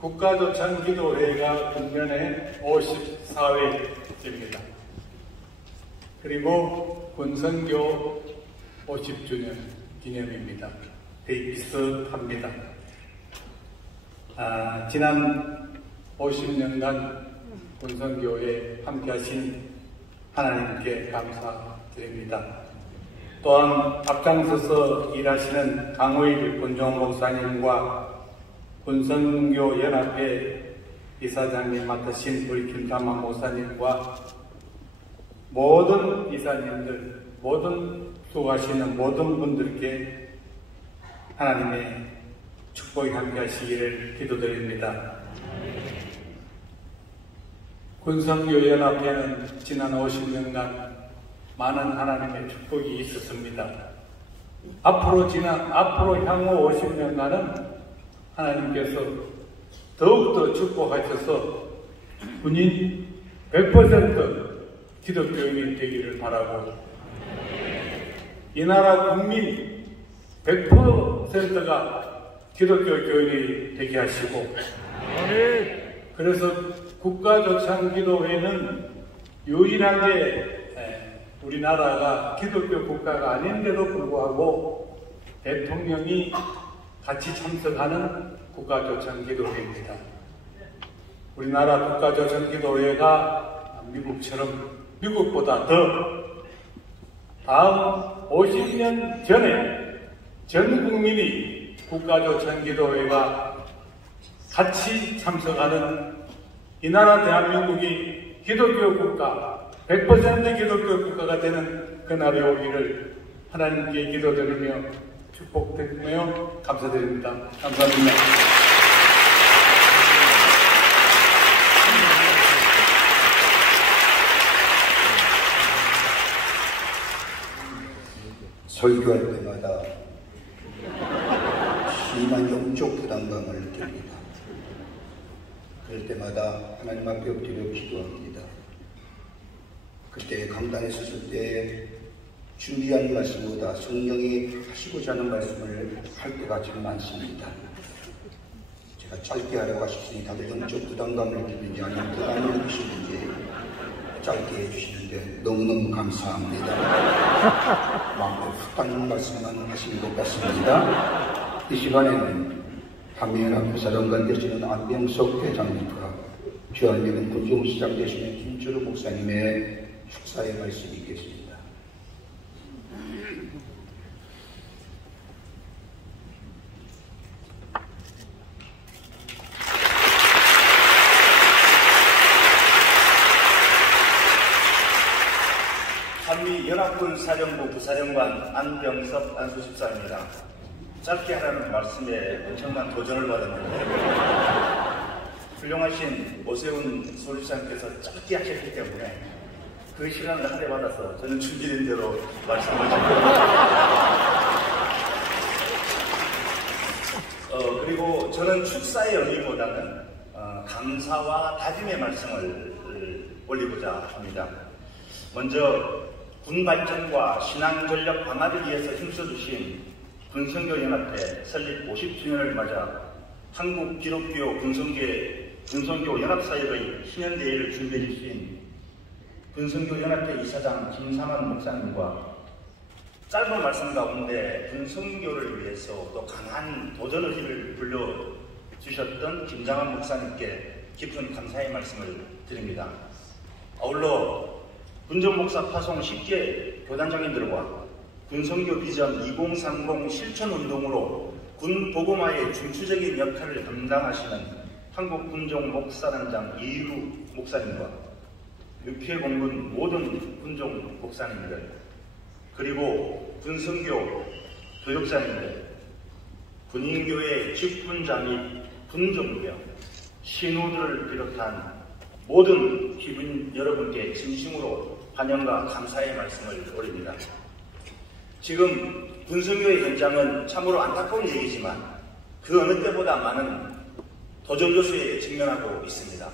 국가조찬기도회가 금년에 54회입니다. 그리고 군선교 50주년 기념입니다. 비슷합니다. 지난 50년간 군선교에 함께 하신 하나님께 감사드립니다. 또한 앞장서서 일하시는 강의일 권종 목사님과 군선교 연합회 이사장님 맡으신 우리 김삼만 목사님과 모든 이사님들, 모든 수고하시는 모든 분들께 하나님의 축복이 함께 하시기를 기도드립니다. 군선교연합회는 지난 50년간 많은 하나님의 축복이 있었습니다. 앞으로 향후 50년간은 하나님께서 더욱더 축복하셔서 군인 100% 기독교인이 되기를 바라고 이 나라 국민 100%가 기독교 교인이 되게 하시고 그래서 국가조창기도회는 유일하게 우리나라가 기독교 국가가 아닌데도 불구하고 대통령이 같이 참석하는 국가조창기도회입니다. 우리나라 국가조창기도회가 미국보다 더 다음 50년 전에 전 국민이 국가조창기도회가 같이 참석하는 이 나라 대한민국이 기독교 국가, 100% 기독교 국가가 되는 그날이 오기를 하나님께 기도드리며 축복드리며 감사드립니다. 감사합니다. 설교할 때마다 심한 영적 부담감을 느낍니다. 그럴 때마다 하나님 앞에 엎드려 기도합니다. 그때 강단에 섰을 때 준비한 말씀보다 성령이 하시고자 하는 말씀을 할 때가 지금 많습니다. 제가 짧게 하려고 하셨으니 다들 영적 부담감을 느끼는지 아니면 부담을 느끼시는지 짧게 해주시는데 너무너무 감사합니다. 마음에 푹 닿는 말씀만 하시는 것 같습니다. 이 시간에는 한미연합 부사령관 되시는 안병석 회장님과 주한미군 군종시장 되시는 김철우 목사님의 축사의 말씀이 있겠습니다. 한미연합군 사령부 부사령관 안병석 안수집사입니다. 짧게 하라는 말씀에 엄청난 도전을 받았는데 훌륭하신 오세훈 소집사님께서 짧게 하셨기 때문에 그 시간을 할애받아서 저는 준비된 대로 말씀을 드립니다. 그리고 저는 축사의 의미보다는 감사와 다짐의 말씀을 올리고자 합니다. 먼저 군 발전과 신앙 전력 강화를 위해서 힘써주신 군선교연합회 설립 50주년을 맞아 한국 기독교 군선교 연합사역의 신년대회를 준비해 주신 군선교연합회 이사장 김상환 목사님과 짧은 말씀 가운데 군선교를 위해서 또 강한 도전 의지를 불러주셨던 김장환 목사님께 깊은 감사의 말씀을 드립니다. 아울러 군전목사 파송 10개 교단장님들과 군선교 비전 2030 실천운동으로 군 복음화의 중추적인 역할을 담당하시는 한국군종 목사단장 이루 목사님과 육해공군 모든 군종 목사님들, 그리고 군선교 교육자님들, 군인교회 직분자 및 군종병, 신우들을 비롯한 모든 기분 여러분께 진심으로 환영과 감사의 말씀을 올립니다. 지금 군선교의 현장은 참으로 안타까운 얘기지만 그 어느 때보다 많은 도전조수에 직면하고 있습니다.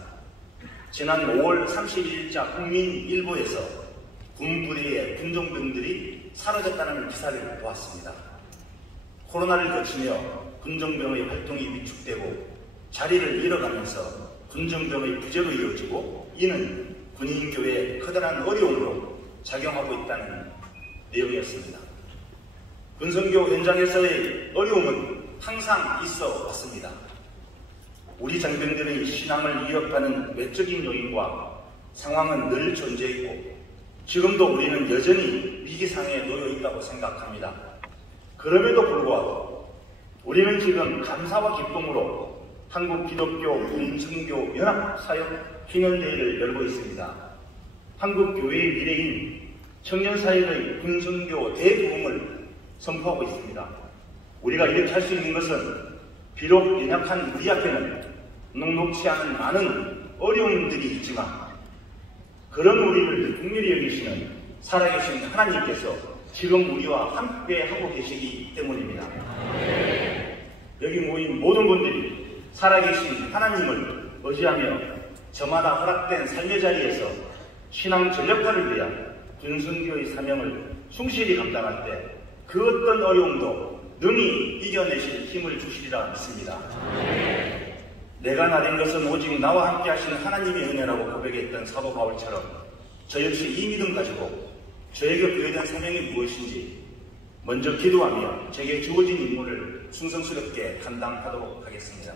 지난 5월 31일자 국민일보에서 군부대의 군종병들이 사라졌다는 기사를 보았습니다. 코로나를 거치며 군종병의 활동이 위축되고 자리를 잃어가면서 군종병의 부재로 이어지고 이는 군인교회의 커다란 어려움으로 작용하고 있다는 내용이었습니다. 군선교 현장에서의 어려움은 항상 있어 왔습니다. 우리 장병들의 신앙을 위협하는 외적인 요인과 상황은 늘 존재했고 지금도 우리는 여전히 위기상에 놓여 있다고 생각합니다. 그럼에도 불구하고 우리는 지금 감사와 기쁨으로 한국 기독교 군선교 연합사역 기념대회를 열고 있습니다. 한국 교회의 미래인 청년사역의 군선교 대부흥을 선포하고 있습니다. 우리가 이렇게 할 수 있는 것은 비록 연약한 우리 앞에는 녹록치 않은 많은 어려움들이 있지만 그런 우리를 긍휼히 여기시는 살아계신 하나님께서 지금 우리와 함께 하고 계시기 때문입니다. 여기 모인 모든 분들이 살아계신 하나님을 의지하며 저마다 허락된 삶의 자리에서 신앙 전력화를 위한 군선교의 사명을 충실히 감당할 때 그 어떤 어려움도 능히 이겨내실 힘을 주시리라 믿습니다. 내가 나린 것은 오직 나와 함께 하시는 하나님의 은혜라고 고백했던 사도 바울처럼 저 역시 이 믿음 가지고 저에게 부여된 사명이 무엇인지 먼저 기도하며 제게 주어진 임무를 충성스럽게 감당하도록 하겠습니다.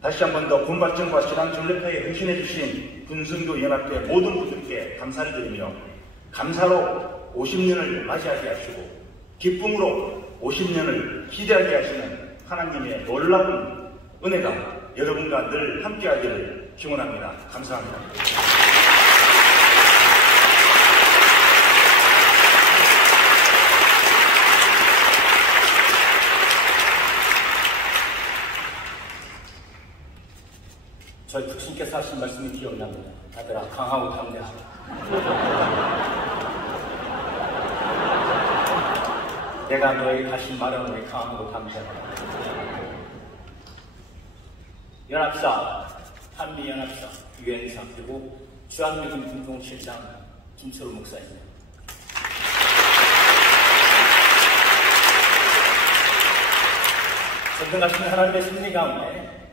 다시 한 번 더 군발전과 신앙 전력회에 헌신해 주신 군성교 연합회 모든 분들께 감사를 드리며 감사로 50년을 맞이하게 하시고 기쁨으로 50년을 기대하게 하시는 하나님의 놀라운 은혜가 여러분과 늘 함께하기를 기원합니다. 감사합니다. 저희 국신께서 하신 말씀이 기억이 납니다. 아들아, 강하고 담대하라. 내가 너에게 하신 말은 왜 강하고 담대하라. 연합사, 한미연합사, 유엔사, 그리고 주한미군 군동실장 김철우 목사입니다. 전등하신 하나님의 섭리 가운데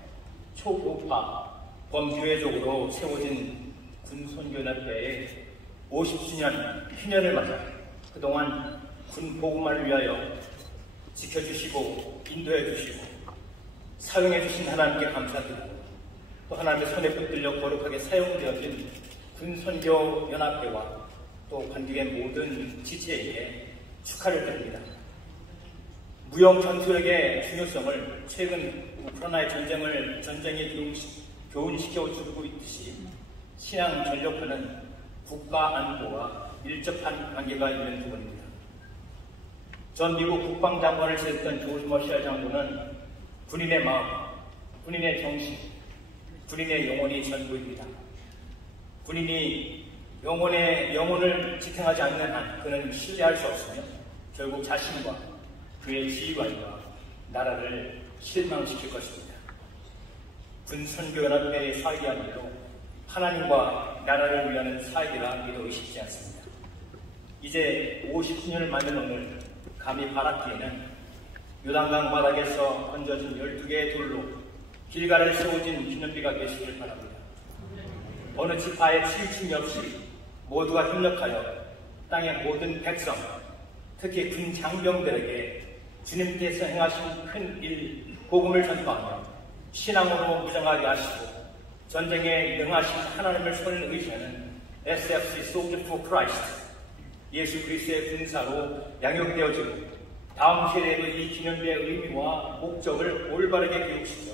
초고파 범교회적으로 세워진 군선교연합회의 50주년 희년을 맞아 그동안 군 복음화를 위하여 지켜주시고 인도해주시고 사용해주신 하나님께 감사드리고 또 하나님의 손에 붙들려 거룩하게 사용되어진 군선교연합회와 또 관계의 모든 지체에게 축하를 드립니다. 무역 전투력의 중요성을 최근 우크라이나의 전쟁에 교훈시켜주고 있듯이 신앙 전력화는 국가 안보와 밀접한 관계가 있는 부분입니다. 전 미국 국방장관을 지냈던 조지 머시아 장군은 군인의 마음, 군인의 정신, 군인의 영혼이 전부입니다. 군인이 영혼을 지탱하지 않는 한 그는 신뢰할 수 없으며 결국 자신과 그의 지휘관과 나라를 실망시킬 것입니다. 군선교연합회의 사역이야말로 하나님과 나라를 위하는 사역이라 믿어 의식지 않습니다. 이제 50주년을 맞는 오늘 감히 바라기에는 요단강 바닥에서 던져진 12개의 돌로 길가를 세워진 기념비가 계시길 바랍니다. 어느 지파의 치우침이 없이 모두가 협력하여 땅의 모든 백성, 특히 군 장병들에게 주님께서 행하신 큰 일, 복음을 전파하며 신앙으로 무장하게 하시고 전쟁에 능하신 하나님을 손을 의지하는 SFC Soldier for Christ, 예수 그리스도의 군사로 양육되어지고 다음 세대에도 이 기념비의 의미와 목적을 올바르게 교육시켜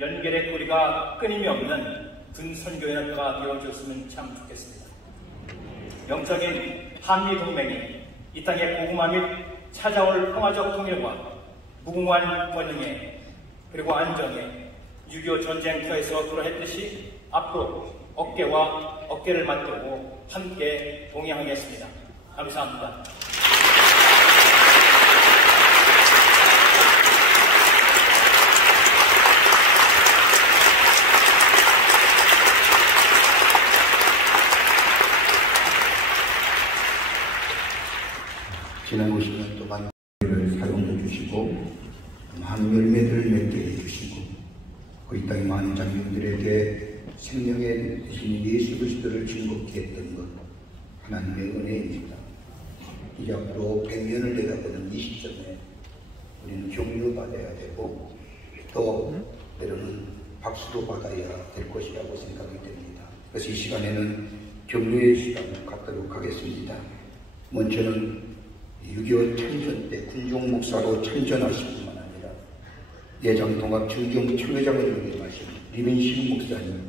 연결의 고리가 끊임이 없는 군선교연합회가 되어줬으면 참 좋겠습니다. 영적인 한미동맹이 이 땅의 복음화 및 찾아올 평화적 통일과 무궁한 번영에 그리고 안정에 6.25 전쟁터에서 그러했듯이 앞으로 어깨와 어깨를 맞대고 함께 동행하겠습니다. 감사합니다. 지난 50년 동안 사용해 주시고 많은 열매들을 맺게 해주시고 이 땅의 많은 장병들에게 생명의 대신 예수 그리스도를 즐겁게 했던 것 하나님의 은혜입니다. 이제 앞으로 100년을 내다보는 이 시점에 우리는 격려받아야 되고 또 때로는 박수도 받아야 될 것이라고 생각이 됩니다. 그래서 이 시간에는 격려의 시간을 갖도록 하겠습니다. 먼저는 6.25 참전 때 군종 목사로 참전하실 뿐만 아니라 예장통합 정경 총회장을 역임하신 리민식 목사님,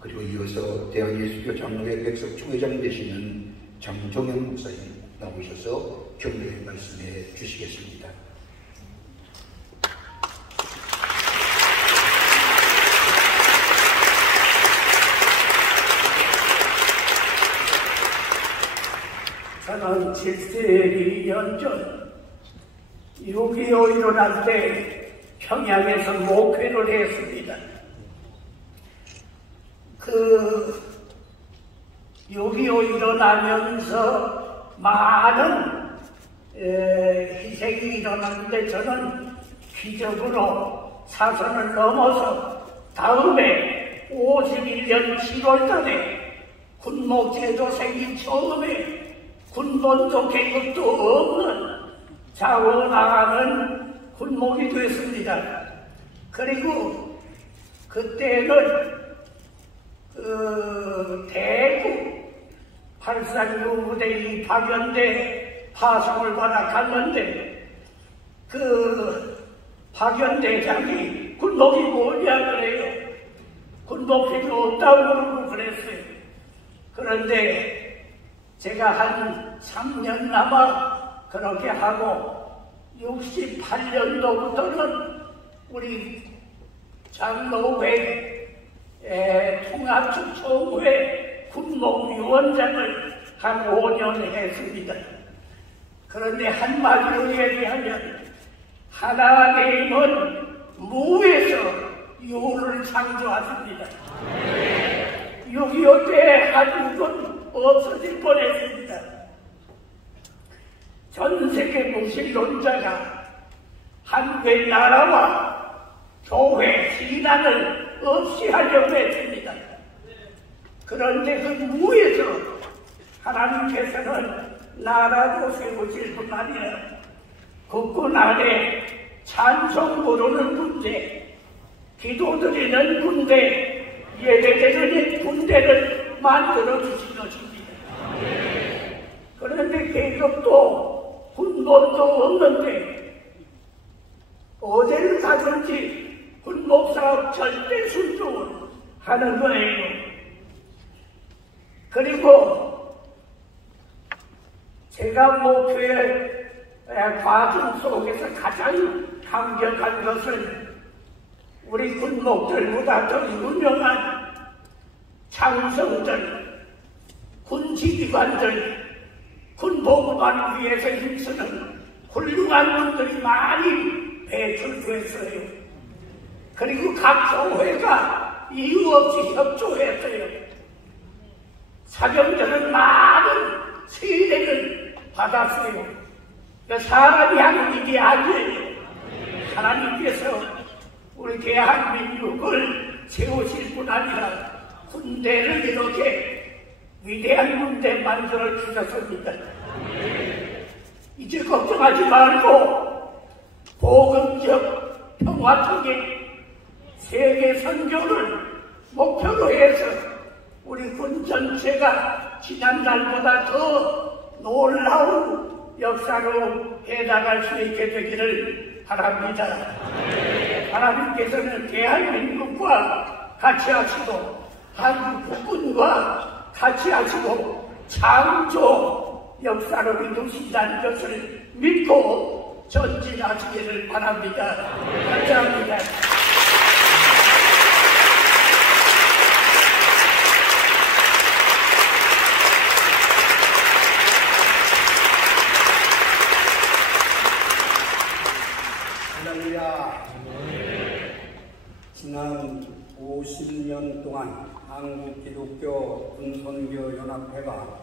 그리고 이어서 대한예수교 장로회 백석 총회장 되시는 장종현 목사님 나오셔서 격려의 말씀해 주시겠습니다. 저는 7세기 전 6.25 일어날 때 평양에서 목회를 했습니다. 그 6.25 일어나면서 많은 희생이 일어났는데 저는 기적으로 사선을 넘어서 다음에 51년 7월달에 군목제도 생긴 처음에 군번도 계급도 없는 자원하는 군목이 됐습니다. 그리고 그때는 대구 836 부대의 박연대 파송을 받아 갔는데 그 박연대장이 군복이 뭐냐 그래요. 군복 필요 없다고 그러고 그랬어요. 그런데 제가 한 3년 남아 그렇게 하고 68년도부터는 우리 장로회 통합축소회 군목위원장을 한 5년 했습니다. 그런데 한마디로 얘기하면 하나님은 무에서 유를 창조하십니다. 6.25 때 한국은 없어질 뻔했습니다. 전 세계 무신론자가 한국의 나라와 교회, 신앙을 없이 하려고 했습니다. 그런데 그 무에서 하나님께서는 나라도 세우실 뿐 아니라 국군 안에 찬송 부르는 군대, 기도드리는 군대, 예배드리는 군대를 만들어 주신 것입니다. 그런데 계급도 군번도 없는데 어디를 가든지 군목사업 절대 순종을 하는 거예요. 그리고 제가 목표의 과정 속에서 가장 감격한 것은 우리 군목들보다 더 유명한 장성들, 군지휘관들, 군복무관을 위해서 힘쓰는 훌륭한 분들이 많이 배출됐어요. 그리고 각 교회가 이유 없이 협조했어요. 사병들은 많은 세례를 받았어요. 사람이 하는 일이 아니에요. 하나님께서 우리 대한민국을 세우실 뿐 아니라 군대를 이렇게 위대한 군대 만들어 주셨습니다. 이제 걱정하지 말고 복음적 평화통일 세계 선교를 목표로 해서 우리 군 전체가 지난날보다 더 놀라운 역사로 해나갈 수 있게 되기를 바랍니다. 하나님께서는 대한민국과 같이 하시고 한국 국군과 같이 하시고 창조 역사를 이루신다는 것을 믿고 전진하시기를 바랍니다. 감사합니다. 지난 50년 동안 한국기독교 군선교연합회가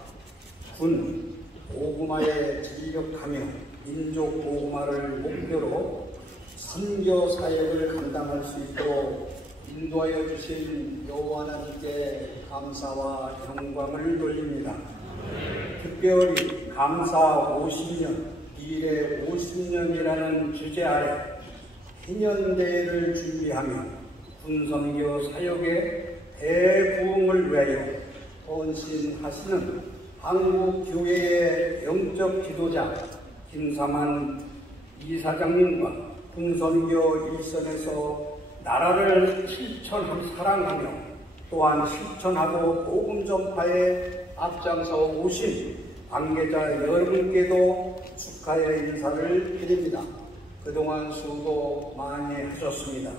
군 보구마에 진력하며 민족 보구마를 목표로 선교 사역을 감당할 수 있도록 인도하여 주신 여호와 하나님께 감사와 영광을 돌립니다. 특별히 감사 50년, 미래 50년이라는 주제 아래 해년대회를 준비하며 군선교 사역의 대부흥을 위하여 헌신하시는 한국교회의 영적 지도자 김삼환 이사장님과 군선교 일선에서 나라를 사랑하며 또한 실천하고 복음 전파에 앞장서 오신 관계자 여러분께도 축하의 인사를 드립니다. 그동안 수고 많이 하셨습니다.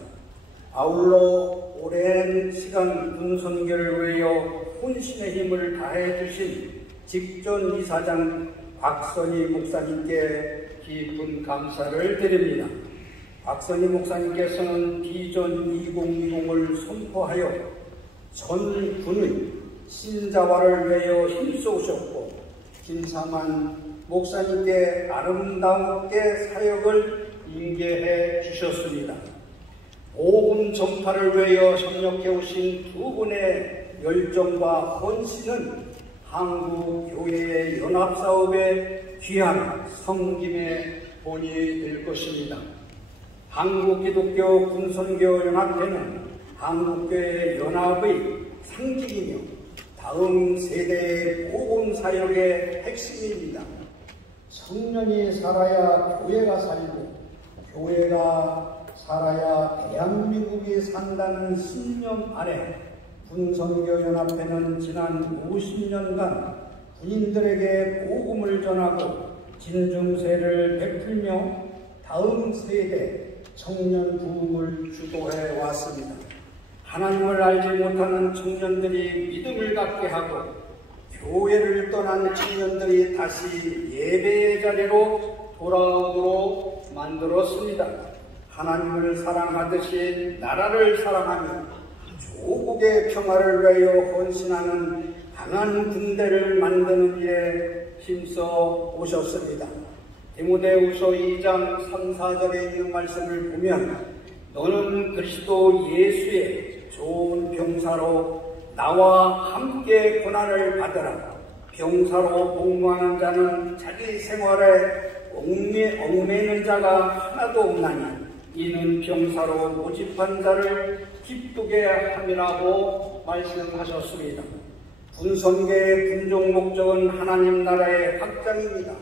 아울러 오랜 시간 군선교를 위하여 혼신의 힘을 다해 주신 직전 이사장 박선희 목사님께 깊은 감사를 드립니다. 박선희 목사님께서는 비전 2020을 선포하여 전 군의 신자화를 위하여 힘써오셨고 김삼환 목사님께 아름답게 사역을 인계해 주셨습니다. 복음 전파를 위하여 협력해 오신 두 분의 열정과 헌신은 한국 교회의 연합사업의 귀한 섬김의 본이 될 것입니다. 한국기독교 군선교연합회는 한국교회 연합의 상징이며 다음 세대의 복음사역의 핵심입니다. 청년이 살아야 교회가 살고 교회가 살아야 대한민국이 산다는 신념 아래 군선교연합회는 지난 50년간 군인들에게 복음을 전하고 진중세를 베풀며 다음 세대 청년 부흥을 주도해 왔습니다. 하나님을 알지 못하는 청년들이 믿음을 갖게 하고 교회를 떠난 청년들이 다시 예배의 자리로 돌아오도록 만들었습니다. 하나님을 사랑하듯이 나라를 사랑하며 조국의 평화를 위하여 헌신하는 강한 군대를 만드는 일에 힘써 오셨습니다. 디모데후서 2장 3, 4절에 있는 말씀을 보면 너는 그리스도 예수의 좋은 병사로 나와 함께 고난을 받으라. 병사로 복무하는 자는 자기 생활에 얽매이는 자가 하나도 없나니 이는 병사로 모집한 자를 기쁘게 함이라고 말씀하셨습니다. 군선계의 군종 목적은 하나님 나라의 확장입니다.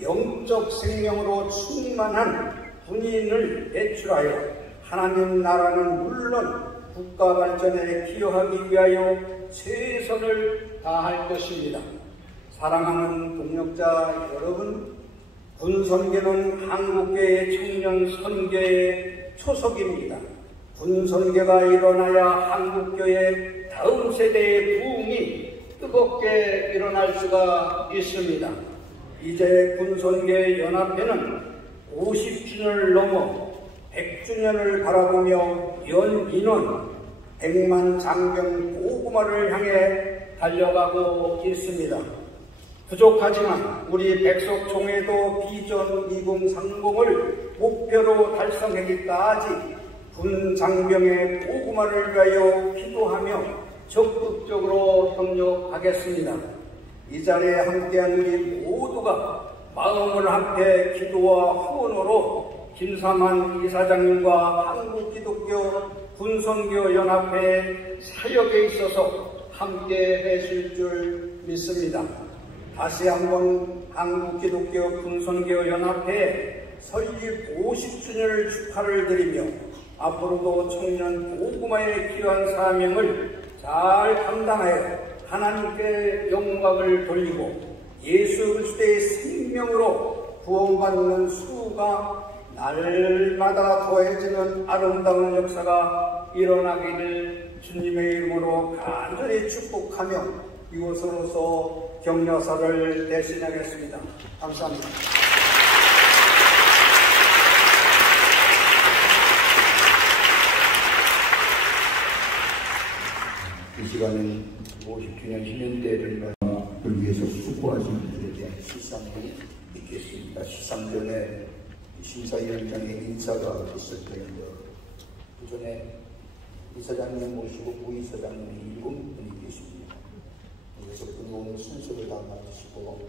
영적 생명으로 충만한 군인을 배출하여 하나님 나라는 물론 국가 발전에 기여하기 위하여 최선을 다할 것입니다. 사랑하는 동역자 여러분, 군선계는 한국교회 청년 선교의 초석입니다. 군선교가 일어나야 한국교회 다음 세대의 부흥이 뜨겁게 일어날 수가 있습니다. 이제 군선교 연합회는 50주년을 넘어 100주년을 바라보며 연 인원 100만 장병 보고마를 향해 달려가고 있습니다. 부족하지만 우리 백석총회도 비전 2030을 목표로 달성하기까지 군 장병의 보고마를 위하여 기도하며 적극적으로 협력하겠습니다. 이 자리에 함께한 우리 모두가 마음을 합해 기도와 후원으로 김삼환 이사장님과 한국기독교 군선교연합회 사역에 있어서 함께 하실 줄 믿습니다. 다시 한번 한국기독교 군선교연합회 설립 50주년을 축하를 드리며 앞으로도 청년 복음화의 귀한 사명을 잘 감당하여 하나님께 영광을 돌리고 예수 그리스도의 생명으로 구원받는 수가 날마다 더해지는 아름다운 역사가 일어나기를 주님의 이름으로 간절히 축복하며 이곳으로서 격려사를 대신하겠습니다. 감사합니다. 이 시간은 50주년 기념대회를 위해서 수고하신 분들에 대한 시상이 있겠습니다. 시상 전에 심사위원장의 인사가 있을 텐데 그 전에 이사장님 모시고 부이사장님이 7분이 계십니다. 그래서 그분이 오늘 순서를 다 마치시고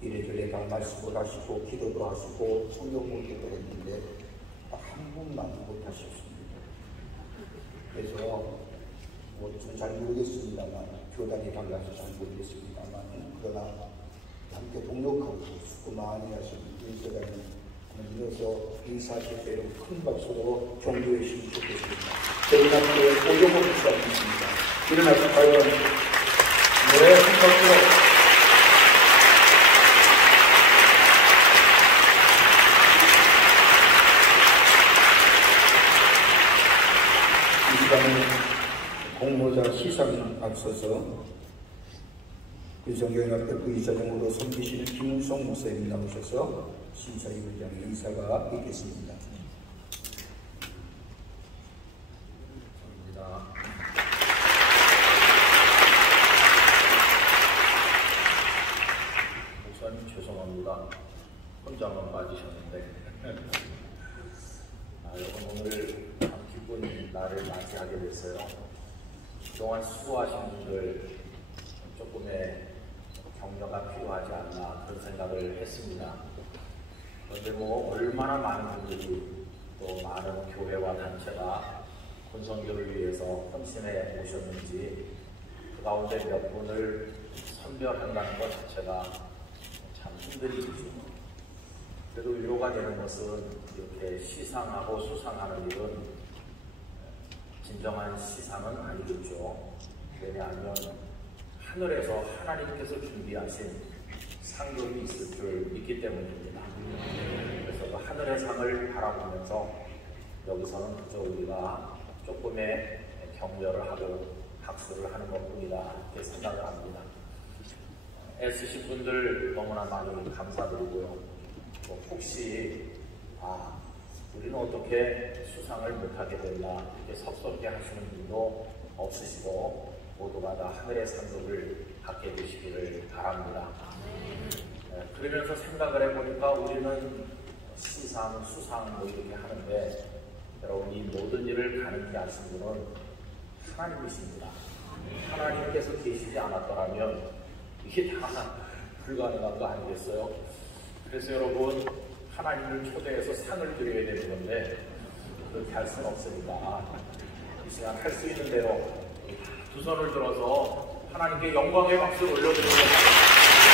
이래저래 다 말씀을 하시고 기도도 하시고 성경공부도 했는데 한 분만 못하셨습니다. 그래서 저는 잘 모르겠습니다만 교단이 달라서 잘 모르겠습니다만 그러나 함께 동력하고 수고 많이 하신 이사장님 이어서 인사제대로 큰 박수로 격려해 주시면 좋겠습니다. 저희 함께 오정호 목사님입니다. 일어나서 과연 큰 박수로 이 시간은 공모자 시상 앞서서 군선교연합회 부이사장으로 섬기시는 김은성 목사님 나오셔서 심사위원장의 인사가 있겠습니다. 목사님 죄송합니다. 혼자만 빠지셨는데 여러분 오늘 참 기쁜 그동안 수고하신 분들 조금의 격려가 필요하지 않나 그런 생각을 했습니다. 그런데 뭐 얼마나 많은 분들이 또 많은 교회와 단체가 군선교를 위해서 헌신해 오셨는지 그 가운데 몇 분을 선별한다는 것 자체가 참 힘든 일이죠. 그래도 위로가 되는 것은 이렇게 시상하고 수상하는 일은 진정한 시상은 아니겠죠. 왜냐하면 하늘에서 하나님께서 준비하신 상급이 있을 줄 믿기 때문입니다. 그래서 그 하늘의 상을 바라보면서 여기서는 그저 우리가 조금의 격려를 하고 박수를 하는 것뿐이다 이렇게 생각을 합니다. 애쓰신 분들 너무나 많이 감사드리고요. 또 혹시 우리는 어떻게 수상을 못하게 됐나 이렇게 섭섭해 하시는 분도 없으시고 모두가 다 하늘의 상급을 받게 되시기를 바랍니다. 그러면서 생각을 해보니까 우리는 시상, 수상 뭐 이렇게 하는데 여러분 이 모든 일을 가능케 하신 분은 하나님이십니다. 하나님께서 계시지 않았더라면 이게 다 불가능한 거 아니겠어요? 그래서 여러분 하나님을 초대해서 상을 드려야 되는 건데 그렇게 할 수는 없으니까 이 시간 할 수 있는 대로 두 손을 들어서 하나님께 영광의 박수를 올려드리겠습니다.